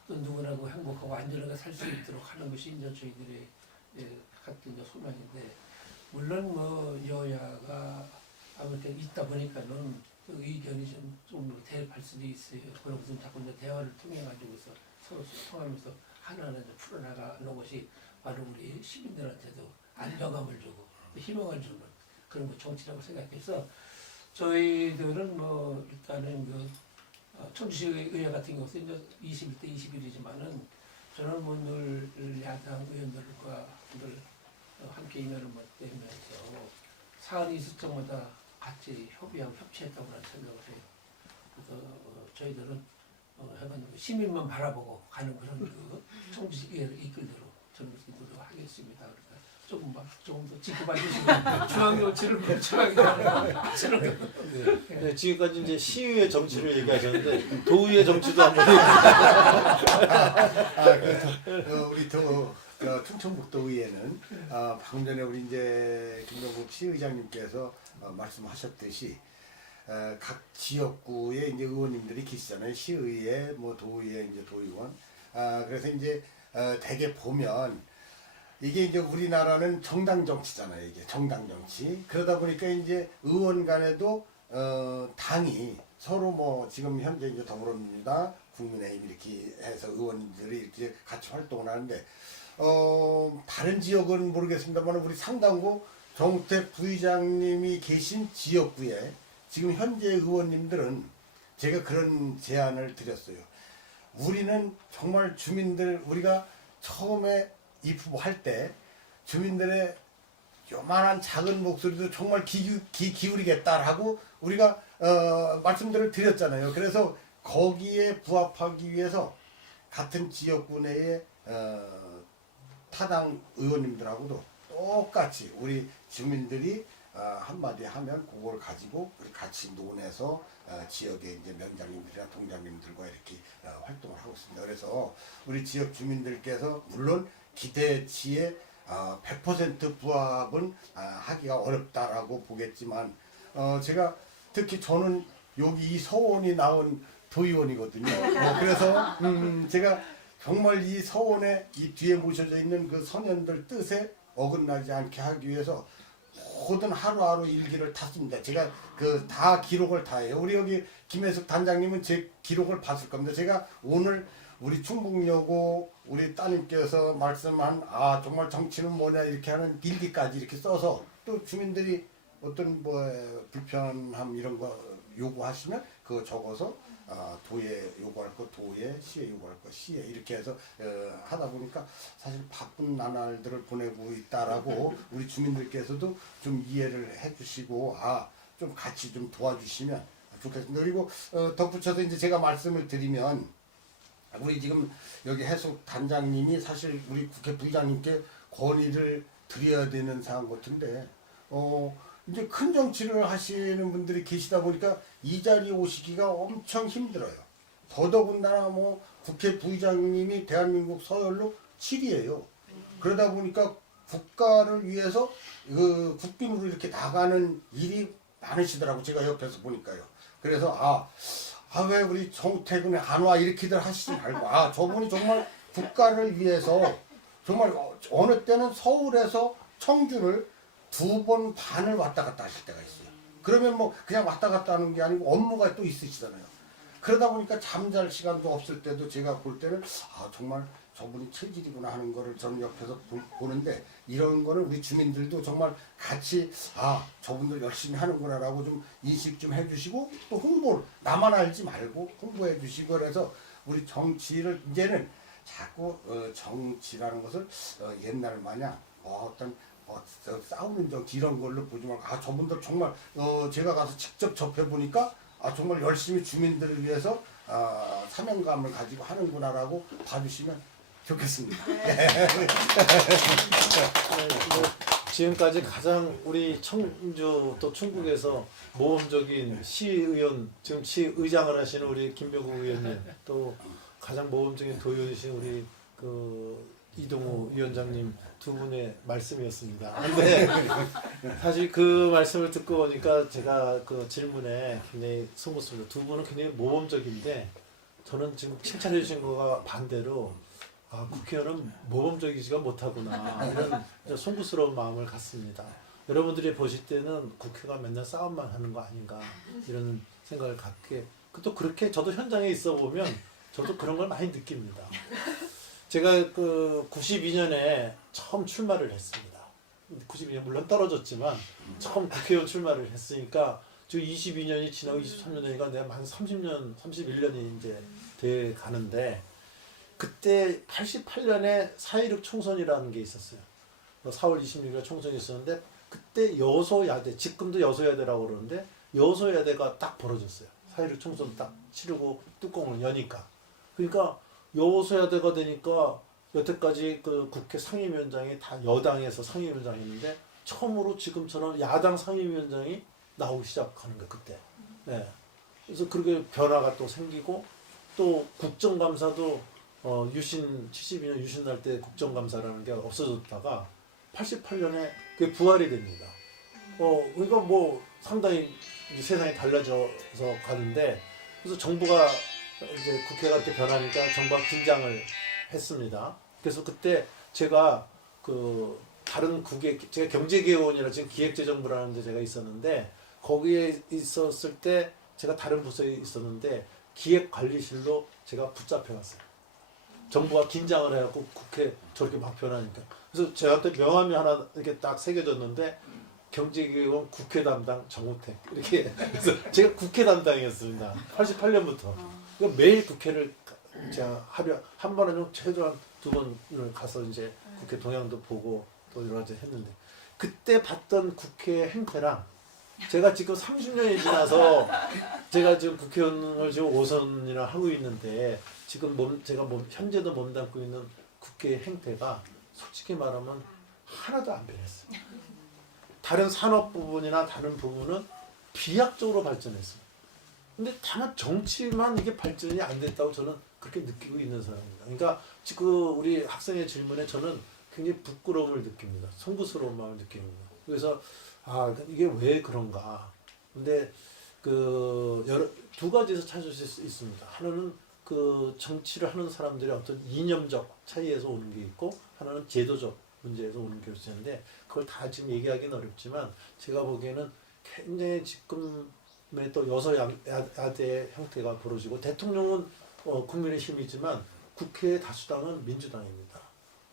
또 누구나 그 행복하고 안전하게 살 수 있도록 하는 것이 이제 저희들의 같은 이제 소망인데 물론 뭐 여야가 아무튼 있다 보니까는 그 의견이 좀 대립할 수도 있어요. 그런 것은 자꾸 이제 대화를 통해 가지고서 서로 소통하면서 하나하나 이제 풀어나가는 것이 바로 우리 시민들한테도 안정감을 주고 희망을 주는 그런 거 정치라고 생각해서 저희들은 뭐 일단은 그 청주시 의회 같은 경우는 이제 21대 21이지만은 저는 뭐 늘 야당 의원들과 늘 함께 임명을 맡으면서 사안이 있을 때마다 같이 협의하고 협치했다고 생각을 해요. 그래서 저희들은 해가지고 시민만 바라보고 가는 그런 그 청주시 의회를 이끌도록 저는 노력하겠습니다. 그러니까 조금 더 지켜봐 주시면 중앙 정치를 멍청하게 하는 네, 지금까지 이제 시의회 정치를 얘기하셨는데 도의회 정치도 한번 우리 충청북도 의회는 방금 전에 우리 이제 김동국 시의장님께서 말씀하셨듯이 각 지역구에 이제 의원님들이 계시잖아요. 시의회, 뭐 도의회, 이제 도의원. 그래서 이제 대개 보면 이게 이제 우리나라는 정당 정치잖아요. 이게 정당 정치. 그러다 보니까 이제 의원 간에도 당이 서로 뭐 지금 현재 이제 더불어민주당, 국민의힘 이렇게 해서 의원들이 이렇게 같이 활동을 하는데 다른 지역은 모르겠습니다만 우리 상당구 정우택 부의장님이 계신 지역구에 지금 현재 의원님들은 제가 그런 제안을 드렸어요. 우리는 정말 주민들 우리가 처음에 입후보할 때 주민들의 요만한 작은 목소리도 정말 기울이겠다라고 우리가 말씀들을 드렸잖아요. 그래서 거기에 부합하기 위해서 같은 지역구 내에 타당 의원님들하고도 똑같이 우리 주민들이 한마디 하면 그걸 가지고 우리 같이 논해서 지역의 이제 면장님들이나 동장님들과 이렇게 활동을 하고 있습니다. 그래서 우리 지역 주민들께서 물론 기대치에 100% 부합은 하기가 어렵다라고 보겠지만 제가 특히 저는 여기 이 서원이 나온 도의원이거든요. 그래서 제가 정말 이 서원에 이 뒤에 모셔져 있는 그 선현들 뜻에 어긋나지 않게 하기 위해서 모든 하루하루 일기를 탔습니다. 제가 그 다 기록을 다 해요. 우리 여기 김혜숙 단장님은 제 기록을 봤을 겁니다. 제가 오늘 우리 충북여고 우리 따님께서 말씀한 정말 정치는 뭐냐 이렇게 하는 일기까지 이렇게 써서 또 주민들이 어떤 뭐 불편함 이런 거 요구하시면 그거 적어서 도에 요구할 거 도에, 시에 요구할 거 시에 이렇게 해서 하다 보니까 사실 바쁜 나날들을 보내고 있다라고 우리 주민들께서도 좀 이해를 해주시고 좀 같이 좀 도와주시면 좋겠습니다. 그리고 덧붙여서 이제 제가 말씀을 드리면 우리 지금 여기 해숙 단장님이 사실 우리 국회 부의장님께 건의를 드려야 되는 사안 같은데 이제 큰 정치를 하시는 분들이 계시다 보니까 이 자리에 오시기가 엄청 힘들어요. 더더군다나 뭐 국회 부의장님이 대한민국 서열로 7위예요. 그러다 보니까 국가를 위해서 그 국빈으로 이렇게 나가는 일이 많으시더라고 제가 옆에서 보니까요. 그래서 왜 우리 정우택은 안 와 이렇게들 하시지 말고 저분이 정말 국가를 위해서 정말 어느 때는 서울에서 청주를 2번 반을 왔다 갔다 하실 때가 있어요. 그러면 뭐 그냥 왔다 갔다 하는 게 아니고 업무가 또 있으시잖아요. 그러다 보니까 잠잘 시간도 없을 때도 제가 볼 때는 정말 저분이 체질이구나 하는 거를 저는 옆에서 보는데 이런 거는 우리 주민들도 정말 같이 저분들 열심히 하는구나 라고 좀 인식 좀 해주시고 또 홍보를 나만 알지 말고 홍보해 주시고 그래서 우리 정치를 이제는 자꾸 정치라는 것을 옛날 마냥 어떤 싸우는 적 이런 걸로 보지 말고 저분들 정말 제가 가서 직접 접해 보니까 정말 열심히 주민들을 위해서 사명감을 가지고 하는구나라고 봐주시면 좋겠습니다. 지금까지 가장 우리 청주 또 충북에서 모범적인 시의원, 지금 시의장을 하시는 우리 김병국 의원님, 또 가장 모범적인 도의원이신 우리 이동우 위원장님 두 분의 말씀이었습니다. 근데 사실 그 말씀을 듣고 보니까 제가 그 질문에 굉장히 송구스럽습니다. 두 분은 굉장히 모범적인데 저는 지금 칭찬해 주신 거가 반대로 국회의원은 모범적이지가 못하구나 이런 송구스러운 마음을 갖습니다. 여러분들이 보실 때는 국회가 맨날 싸움만 하는 거 아닌가 이런 생각을 갖게, 또 그렇게 저도 현장에 있어 보면 저도 그런 걸 많이 느낍니다. 제가 92년에 처음 출마를 했습니다. 92년 물론 떨어졌지만 처음 국회의원 출마를 했으니까 지금 22년이 지나고 23년 되니까 내가 한 30년, 31년이 이제 돼 가는데, 그때 88년에 4.16 총선이라는 게 있었어요. 4월 26일에 총선이 있었는데 그때 여소야대, 지금도 여소야대라고 그러는데 여소야대가 딱 벌어졌어요. 4.16 총선 딱 치르고 뚜껑을 여니까. 그러니까 여소야대가 되니까 여태까지 그 국회 상임위원장이 다 여당에서 상임위원장이었는데 처음으로 지금처럼 야당 상임위원장이 나오기 시작하는 거예요, 그때. 네. 그래서 그렇게 변화가 또 생기고, 또 국정감사도 유신 72년 유신 날 때 국정감사라는 게 없어졌다가 88년에 그게 부활이 됩니다. 그러니까 뭐 상당히 이제 세상이 달라져서 가는데, 그래서 정부가 이제 국회가 이렇게 변하니까 정부가 긴장을 했습니다. 그래서 그때 제가 다른 국회, 제가 경제개혁원이라 지금 기획재정부라는 데 제가 있었는데, 거기에 있었을 때 제가 다른 부서에 있었는데 기획관리실로 제가 붙잡혀갔어요. 정부가 긴장을 해갖고 국회 저렇게 막 변하니까. 그래서 저한테 명함이 하나 이렇게 딱 새겨졌는데, 경제개혁원 국회 담당 정우택 이렇게. 그래서 제가 국회 담당이었습니다. 88년부터. 그러니까 매일 국회를 제가 하루에 한 번은 최소한 2번을 가서 이제 국회 동향도 보고 또 여러 가지 했는데, 그때 봤던 국회 행태랑 제가 지금 30년이 지나서 제가 지금 국회의원을 지금 5선이나 하고 있는데, 지금 제가 현재도 몸담고 있는 국회 행태가 솔직히 말하면 하나도 안 변했어요. 다른 산업 부분이나 다른 부분은 비약적으로 발전했어요. 근데 다만 정치만 이게 발전이 안 됐다고 저는 그렇게 느끼고 있는 사람입니다. 그러니까 지금 우리 학생의 질문에 저는 굉장히 부끄러움을 느낍니다. 송구스러운 마음을 느낍니다. 그래서 이게 왜 그런가. 근데 두 가지에서 찾을 수 있습니다. 하나는 정치를 하는 사람들의 어떤 이념적 차이에서 오는 게 있고, 하나는 제도적 문제에서 오는 게 있는데, 그걸 다 지금 얘기하기는 어렵지만 제가 보기에는 굉장히 지금의 또 여소야대 형태가 벌어지고, 대통령은 국민의힘이지만 국회의 다수당은 민주당입니다.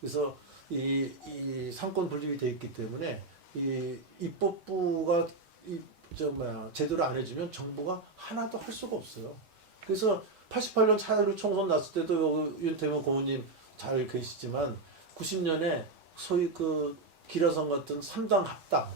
그래서 이 상권 분립이 되어 있기 때문에 이 입법부가 제대로 안 해주면 정부가 하나도 할 수가 없어요. 그래서 88년 4.16 총선 났을 때도 윤태명 고모님 잘 계시지만 90년에 소위 기라성 같은 3당 합당,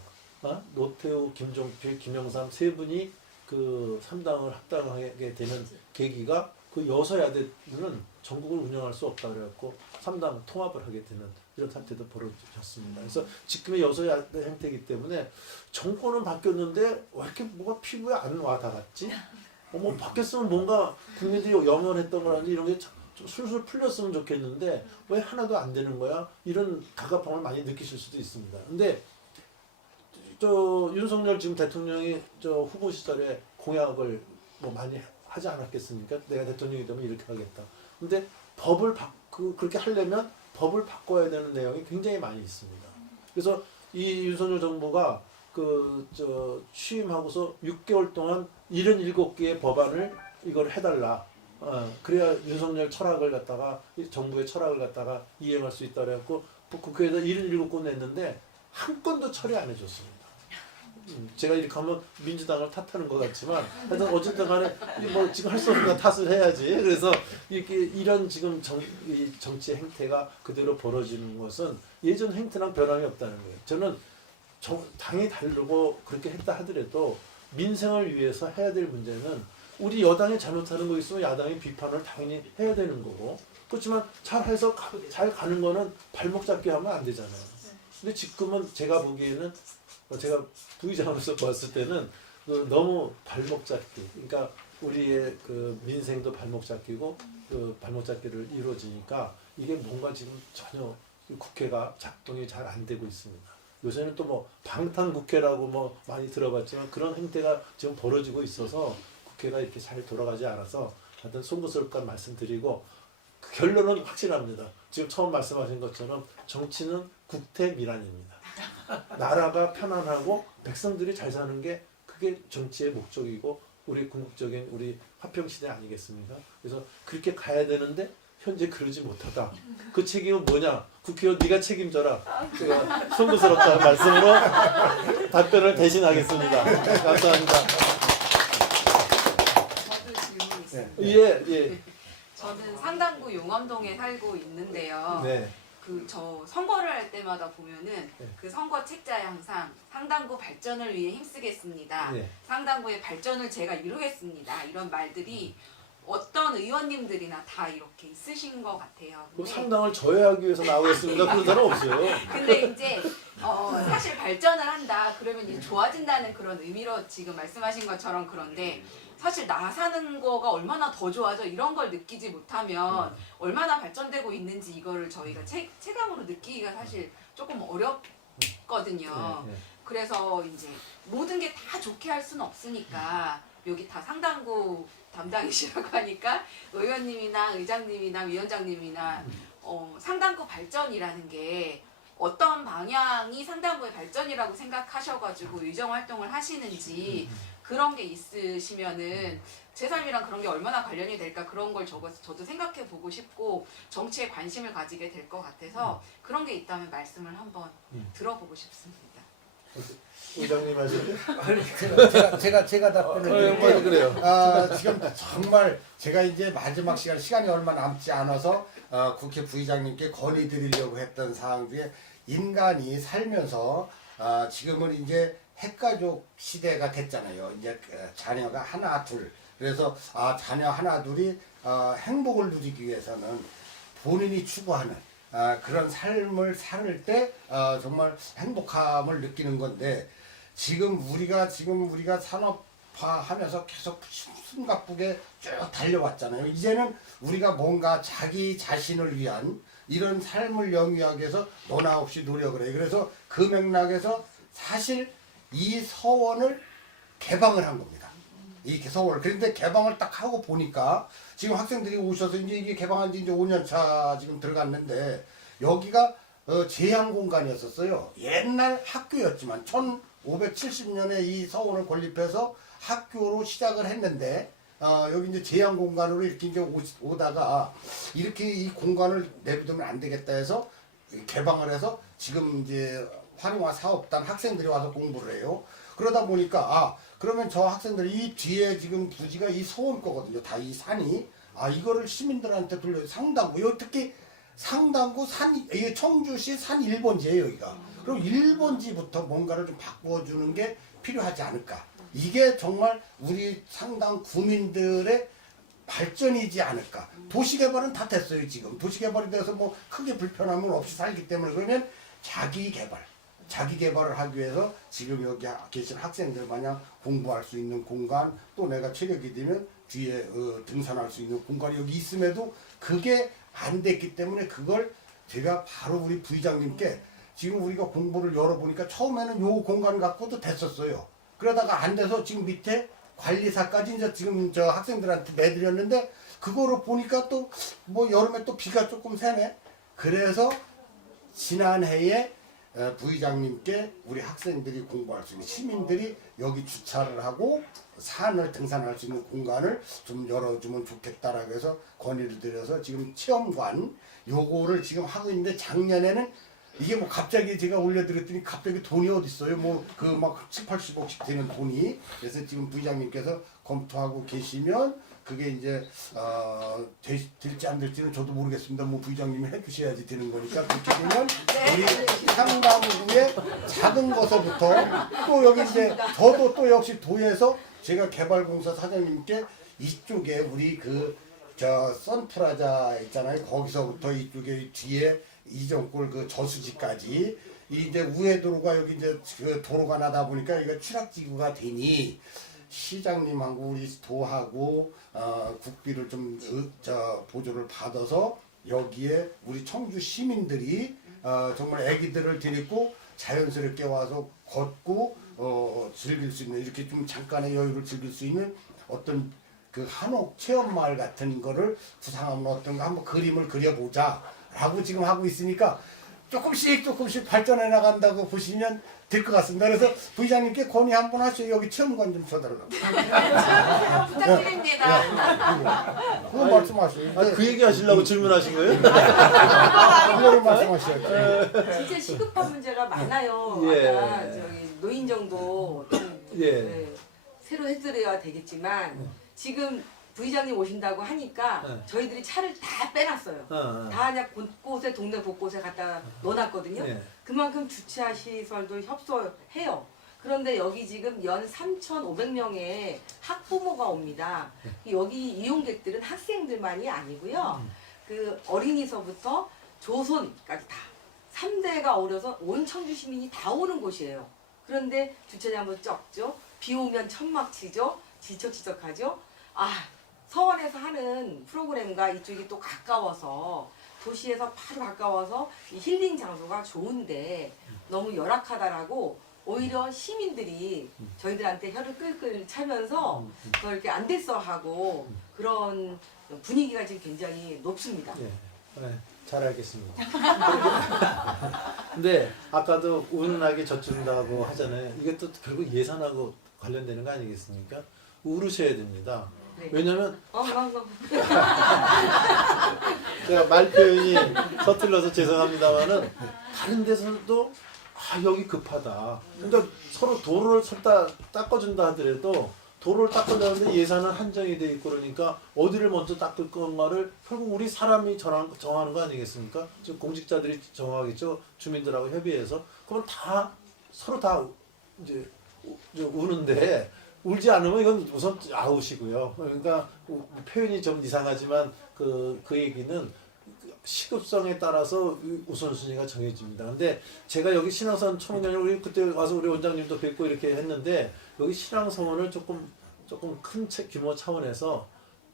노태우, 김종필, 김영삼 세 분이 3당을 합당하게 되는 계기가 여소야대는 전국을 운영할 수 없다 그래갖고 3당 통합을 하게 되는 이런 사태도 벌어졌습니다. 그래서 지금의 여소야대 형태이기 때문에 정권은 바뀌었는데 왜 이렇게 뭐가 피부에 안 와닿았지? 뭐 바뀌었으면 뭔가 국민들이 염원했던 거라든지 이런 게 좀 술술 풀렸으면 좋겠는데 왜 하나도 안 되는 거야? 이런 갑갑함을 많이 느끼실 수도 있습니다. 근데 윤석열 지금 대통령이 후보 시절에 공약을 뭐 많이 하지 않았겠습니까? 내가 대통령이 되면 이렇게 하겠다. 근데 법을 그렇게 하려면 법을 바꿔야 되는 내용이 굉장히 많이 있습니다. 그래서 이 윤석열 정부가 취임하고서 6개월 동안 77개의 법안을 이걸 해달라. 그래야 윤석열 철학을 갖다가, 정부의 철학을 갖다가 이행할 수 있다 그래갖고 국회에서 77건 냈는데 한 건도 처리 안 해줬습니다. 제가 이렇게 하면 민주당을 탓하는 것 같지만 하여튼 어쨌든 간에 뭐 지금 할 수 없으니까 탓을 해야지. 그래서 이렇게 이런 지금 이 정치 행태가 그대로 벌어지는 것은 예전 행태랑 변함이 없다는 거예요. 저는 당이 다르고 그렇게 했다 하더라도 민생을 위해서 해야 될 문제는 우리 여당이 잘못하는 거 있으면 야당이 비판을 당연히 해야 되는 거고, 그렇지만 잘해서 잘 가는 거는 발목 잡기 하면 안 되잖아요. 근데 지금은 제가 보기에는 제가 부의장으로서 봤을 때는 너무 발목 잡기, 그러니까 우리의 그 민생도 발목 잡기고 그 발목 잡기를 이루어지니까 이게 뭔가 지금 전혀 국회가 작동이 잘 안 되고 있습니다. 요새는 또 뭐 방탄 국회라고 뭐 많이 들어봤지만 그런 행태가 지금 벌어지고 있어서 국회가 이렇게 잘 돌아가지 않아서 하여튼 송구스럽게 말씀드리고 그 결론은 확실합니다. 지금 처음 말씀하신 것처럼 정치는 국태민안입니다. 나라가 편안하고 백성들이 잘 사는 게 그게 정치의 목적이고 우리 궁극적인 우리 화평시대 아니겠습니까? 그래서 그렇게 가야 되는데 현재 그러지 못하다. 그 책임은 뭐냐? 국회의원 네가 책임져라. 제가 송구스럽다는 말씀으로 답변을 대신하겠습니다. 감사합니다. 저도 질문 있습니다. 예. 저는 상당구 용암동에 살고 있는데요. 네. 저 선거를 할 때마다 보면은 그 선거 책자에 항상 상당구 발전을 위해 힘쓰겠습니다. 네. 상당구의 발전을 제가 이루겠습니다. 이런 말들이 어떤 의원님들이나 다 이렇게 있으신 것 같아요. 그 근데 상당을 저해하기 위해서 나오겠습니다. 그런 사람 없어요. 근데 이제 사실 발전을 한다 그러면 이제 좋아진다는 그런 의미로 지금 말씀하신 것처럼 그런데 사실 나 사는 거가 얼마나 더 좋아져 이런 걸 느끼지 못하면 얼마나 발전되고 있는지 이거를 저희가 체감으로 느끼기가 사실 조금 어렵거든요. 네. 그래서 이제 모든 게 다 좋게 할 수는 없으니까 여기 다 상당구 담당이시라고 하니까 의원님이나 의장님이나 위원장님이나 상당구 발전이라는 게 어떤 방향이 상당구의 발전이라고 생각하셔가지고 의정 활동을 하시는지 그런 게 있으시면은 제 삶이랑 그런 게 얼마나 관련이 될까 그런 걸 저도 생각해 보고 싶고 정치에 관심을 가지게 될 것 같아서 그런 게 있다면 말씀을 한번 들어보고 싶습니다. 의장님 하실래요? 제가 답변을 맞아, 그래요. 지금 정말 제가 이제 마지막 시간이 얼마 남지 않아서 국회 부의장님께 건의드리려고 했던 사항 중에 인간이 살면서 지금은 이제 핵가족 시대가 됐잖아요. 이제 자녀가 하나 둘. 그래서 자녀 하나 둘이 행복을 누리기 위해서는 본인이 추구하는 그런 삶을 살 때 정말 행복함을 느끼는 건데 지금 우리가 산업화하면서 계속 숨가쁘게 쭉 달려왔잖아요. 이제는 우리가 뭔가 자기 자신을 위한 이런 삶을 영위하기 위해서 너나 없이 노력을 해요. 그래서 그 맥락에서 사실 이 서원을 개방을 한 겁니다. 이 서원을. 그런데 개방을 딱 하고 보니까 지금 학생들이 오셔서 이제 이게 개방한 지 이제 5년 차 지금 들어갔는데 여기가 제한 공간이었었어요. 옛날 학교였지만 1570년에 이 서원을 건립해서 학교로 시작을 했는데 여기 이제 제한 공간으로 이렇게 이제 오다가 이렇게 이 공간을 내비두면 안 되겠다 해서 개방을 해서 지금 이제 활용화 사업단 학생들이 와서 공부를 해요. 그러다 보니까 그러면 저 학생들이 이 뒤에 지금 부지가 이 서원 거거든요. 다 이 산이 이거를 시민들한테 돌려 상당구 특히 상당구 이게 청주시 산 1번지예요 여기가. 그럼 1번지부터 뭔가를 좀 바꿔주는 게 필요하지 않을까. 이게 정말 우리 상당 구민들의 발전이지 않을까. 도시개발은 다 됐어요 지금. 도시개발이 돼서 뭐 크게 불편함은 없이 살기 때문에 그러면 자기개발을 하기 위해서 지금 여기 계신 학생들 마냥 공부할 수 있는 공간 또 내가 체력이 되면 뒤에 등산할 수 있는 공간이 여기 있음에도 그게 안 됐기 때문에 그걸 제가 바로 우리 부의장님께 지금 우리가 공부를 열어보니까 처음에는 요 공간 갖고도 됐었어요. 그러다가 안 돼서 지금 밑에 관리사까지 이제 지금 저 학생들한테 내드렸는데 그거를 보니까 또 뭐 여름에 또 비가 조금 새네. 그래서 지난해에 부의장님께 우리 학생들이 공부할 수 있는 시민들이 여기 주차를 하고 산을 등산할 수 있는 공간을 좀 열어주면 좋겠다라고 해서 건의를 드려서 지금 체험관 요거를 지금 하고 있는데 작년에는 이게 뭐 갑자기 제가 올려드렸더니 갑자기 돈이 어디 있어요? 뭐 그 막 7, 80억씩 되는 돈이. 그래서 지금 부의장님께서 검토하고 계시면 그게 이제 될지 안 될지는 저도 모르겠습니다. 뭐 부의장님이 해주셔야지 되는 거니까 그렇게 되면 우리 상당구의 작은 것서부터 또 여기 이제 저도 또 역시 도에서 제가 개발공사 사장님께 이쪽에 우리 저 선프라자 있잖아요. 거기서부터 이쪽에 뒤에 이정골 그 저수지까지 이제 우회도로가 여기 이제 그 도로가 나다 보니까 이거 취락지구가 되니 시장님하고 우리 도하고 국비를 좀 보조를 받아서 여기에 우리 청주 시민들이 정말 애기들을 데리고 자연스럽게 와서 걷고 즐길 수 있는 이렇게 좀 잠깐의 여유를 즐길 수 있는 어떤 그 한옥 체험마을 같은 거를 구상하면 어떤가 한번 그림을 그려보자 라고 지금 하고 있으니까 조금씩 발전해 나간다고 보시면 될 것 같습니다. 그래서 부의장님께 건의 한번 하세요. 여기 체험관 좀 쳐달라고. 부탁드립니다. 그거 말씀하세요. 그 얘기 하시려고 질문하신 거예요? 그거를 말씀하셔야죠. 진짜 시급한 문제가 많아요. 예. 아까 저기 노인정도 좀 예. 새로 해드려야 되겠지만 지금 부의장님 오신다고 하니까 저희들이 차를 다 빼놨어요. 다 그냥 곳곳에 동네 곳곳에 갖다 놓아놨거든요. 예. 그만큼 주차 시설도 협소해요. 그런데 여기 지금 연 3,500명의 학부모가 옵니다. 여기 이용객들은 학생들만이 아니고요. 그 어린이서부터 조손까지 다 3대가 어려서 온 청주 시민이 다 오는 곳이에요. 그런데 주차장도 적죠. 비 오면 천막 치죠. 지척지척하죠. 서원에서 하는 프로그램과 이쪽이 또 가까워서 도시에서 바로 가까워서 이 힐링 장소가 좋은데 너무 열악하다라고 오히려 시민들이 저희들한테 혀를 끌끌 차면서 더 이렇게 안 됐어 하고 그런 분위기가 지금 굉장히 높습니다. 예. 네, 잘 알겠습니다. 근데 아까도 운하게 젖준다고 하잖아요. 이게 또 결국 예산하고 관련되는 거 아니겠습니까? 울으셔야 됩니다. 네. 왜냐면 제가 말 표현이 서툴러서 죄송합니다만은 다른 데서도 여기 급하다. 그러니까 서로 도로를 닦아준다 하더라도 도로를 닦으려는데 예산은 한정이 돼 있고 그러니까 어디를 먼저 닦을 건가를 결국 우리 사람이 정하는 거 아니겠습니까? 즉 공직자들이 정하겠죠. 주민들하고 협의해서 그러면 다 서로 다 이제 우는데 울지 않으면 이건 우선 아웃이고요. 그러니까 표현이 좀 이상하지만 그 얘기는 시급성에 따라서 우선순위가 정해집니다. 근데 제가 여기 신앙선 초문연을 우리 그때 와서 우리 원장님도 뵙고 이렇게 했는데 여기 신앙서원을 조금 큰 규모 차원에서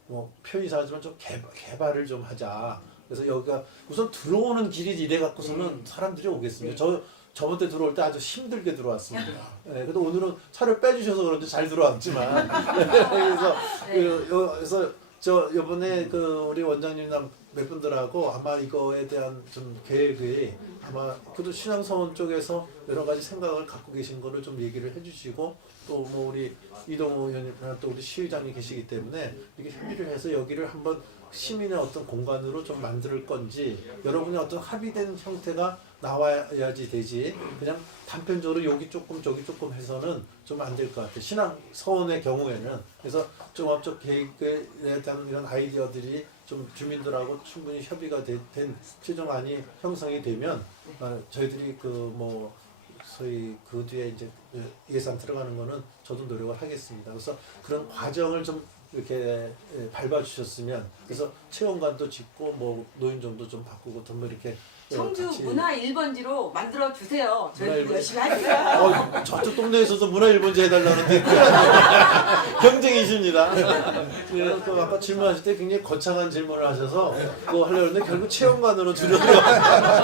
뭐 표현이 이상하지만 좀 개발을 좀 하자. 그래서 여기가 우선 들어오는 길이 이래 갖고서는 사람들이 오겠습니다. 저번 때 들어올 때 아주 힘들게 들어왔습니다. 네, 그래도 오늘은 차를 빼주셔서 그런지 잘 들어왔지만 그래서 저 이번에 우리 원장님이랑 몇 분들하고 아마 이거에 대한 좀 계획이 아마 그래도 신앙서원 쪽에서 여러 가지 생각을 갖고 계신 거를 좀 얘기를 해주시고 또 뭐 우리 이동우 의원님이나 또 우리 시의장이 계시기 때문에 이게 협의를 해서 여기를 한번 시민의 어떤 공간으로 좀 만들 건지 여러분의 어떤 합의된 형태가 나와야지 되지 그냥 단편적으로 여기 조금 저기 조금 해서는 좀 안 될 것 같아요. 신앙 서원의 경우에는 그래서 종합적 계획에 대한 이런 아이디어들이 좀 주민들하고 충분히 협의가 된 최종안이 형성이 되면 저희들이 소위 그 뒤에 이제 예산 들어가는 거는 저도 노력을 하겠습니다. 그래서 그런 과정을 좀 이렇게 밟아주셨으면 그래서 체험관도 짓고 뭐 노인정도 좀 바꾸고 좀 이렇게 청주 같이 문화 1번지로 만들어 주세요. 저희도 열심히 할게요. 저쪽 동네에서도 문화 1번지 해달라는데 경쟁이십니다. 네, 또 아까 질문하실 때 굉장히 거창한 질문을 하셔서 그거 하려고 했는데 결국 체험관으로 줄여들어가요.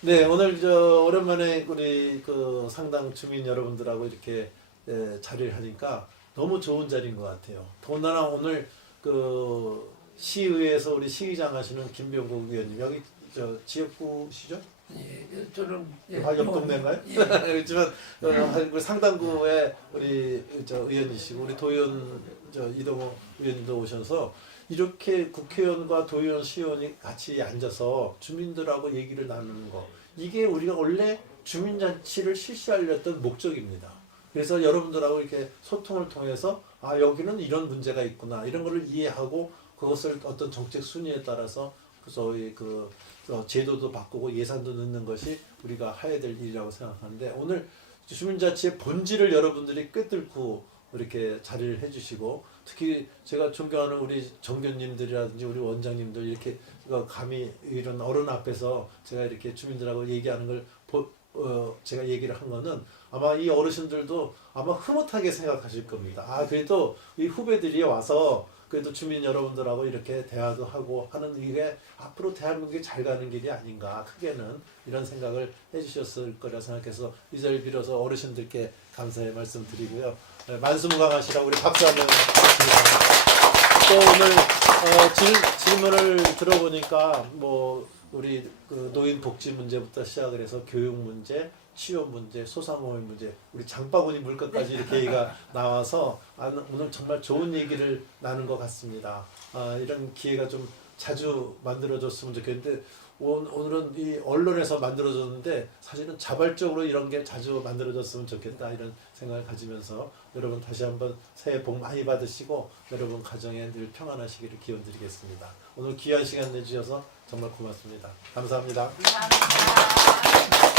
네, 오늘 오랜만에 우리 상당 주민 여러분들하고 이렇게 자리를 하니까 너무 좋은 자리인 것 같아요. 더군다나 오늘 시의회에서 우리 시의장 하시는 김병국 의원님 여기 지역구시죠? 예, 저는 예, 아, 옆 동네인가요? 예. 그렇지만 그 상당구에 우리 저 의원이시고 우리 도의원 저 이동호 의원님도 오셔서 이렇게 국회의원과 도의원, 시의원이 같이 앉아서 주민들하고 얘기를 나누는 거 이게 우리가 원래 주민잔치를 실시하려던 목적입니다. 그래서 여러분들하고 이렇게 소통을 통해서 아 여기는 이런 문제가 있구나 이런 거를 이해하고 그것을 어떤 정책 순위에 따라서 저희 그 제도도 바꾸고 예산도 넣는 것이 우리가 해야 될 일이라고 생각하는데 오늘 주민자치의 본질을 여러분들이 꿰뚫고 이렇게 자리를 해주시고 특히 제가 존경하는 우리 정교님들이라든지 우리 원장님들 이렇게 감히 이런 어른 앞에서 제가 이렇게 주민들하고 얘기하는 걸 제가 얘기를 한 거는 아마 이 어르신들도 아마 흐뭇하게 생각하실 겁니다. 아 그래도 이 후배들이 와서 그래도 주민 여러분들하고 이렇게 대화도 하고 하는 이게 앞으로 대한민국이 잘 가는 길이 아닌가 크게는 이런 생각을 해주셨을 거라 생각해서 이 자리를 빌어서 어르신들께 감사의 말씀 드리고요. 네, 만수무강하시라고 우리 박수 한번 또 오늘 질문을 들어보니까 뭐 우리 그 노인 복지 문제부터 시작을 해서 교육 문제, 취업 문제, 소상공인 문제, 우리 장바구니 물건까지 이렇게 얘기가 나와서 오늘 정말 좋은 얘기를 나눈 것 같습니다. 이런 기회가 좀 자주 만들어졌으면 좋겠는데 오늘은 이 언론에서 만들어졌는데 사실은 자발적으로 이런 게 자주 만들어졌으면 좋겠다 이런 생각을 가지면서 여러분 다시 한번 새해 복 많이 받으시고 여러분 가정에 늘 평안하시기를 기원드리겠습니다. 오늘 귀한 시간 내주셔서 정말 고맙습니다. 감사합니다. 감사합니다.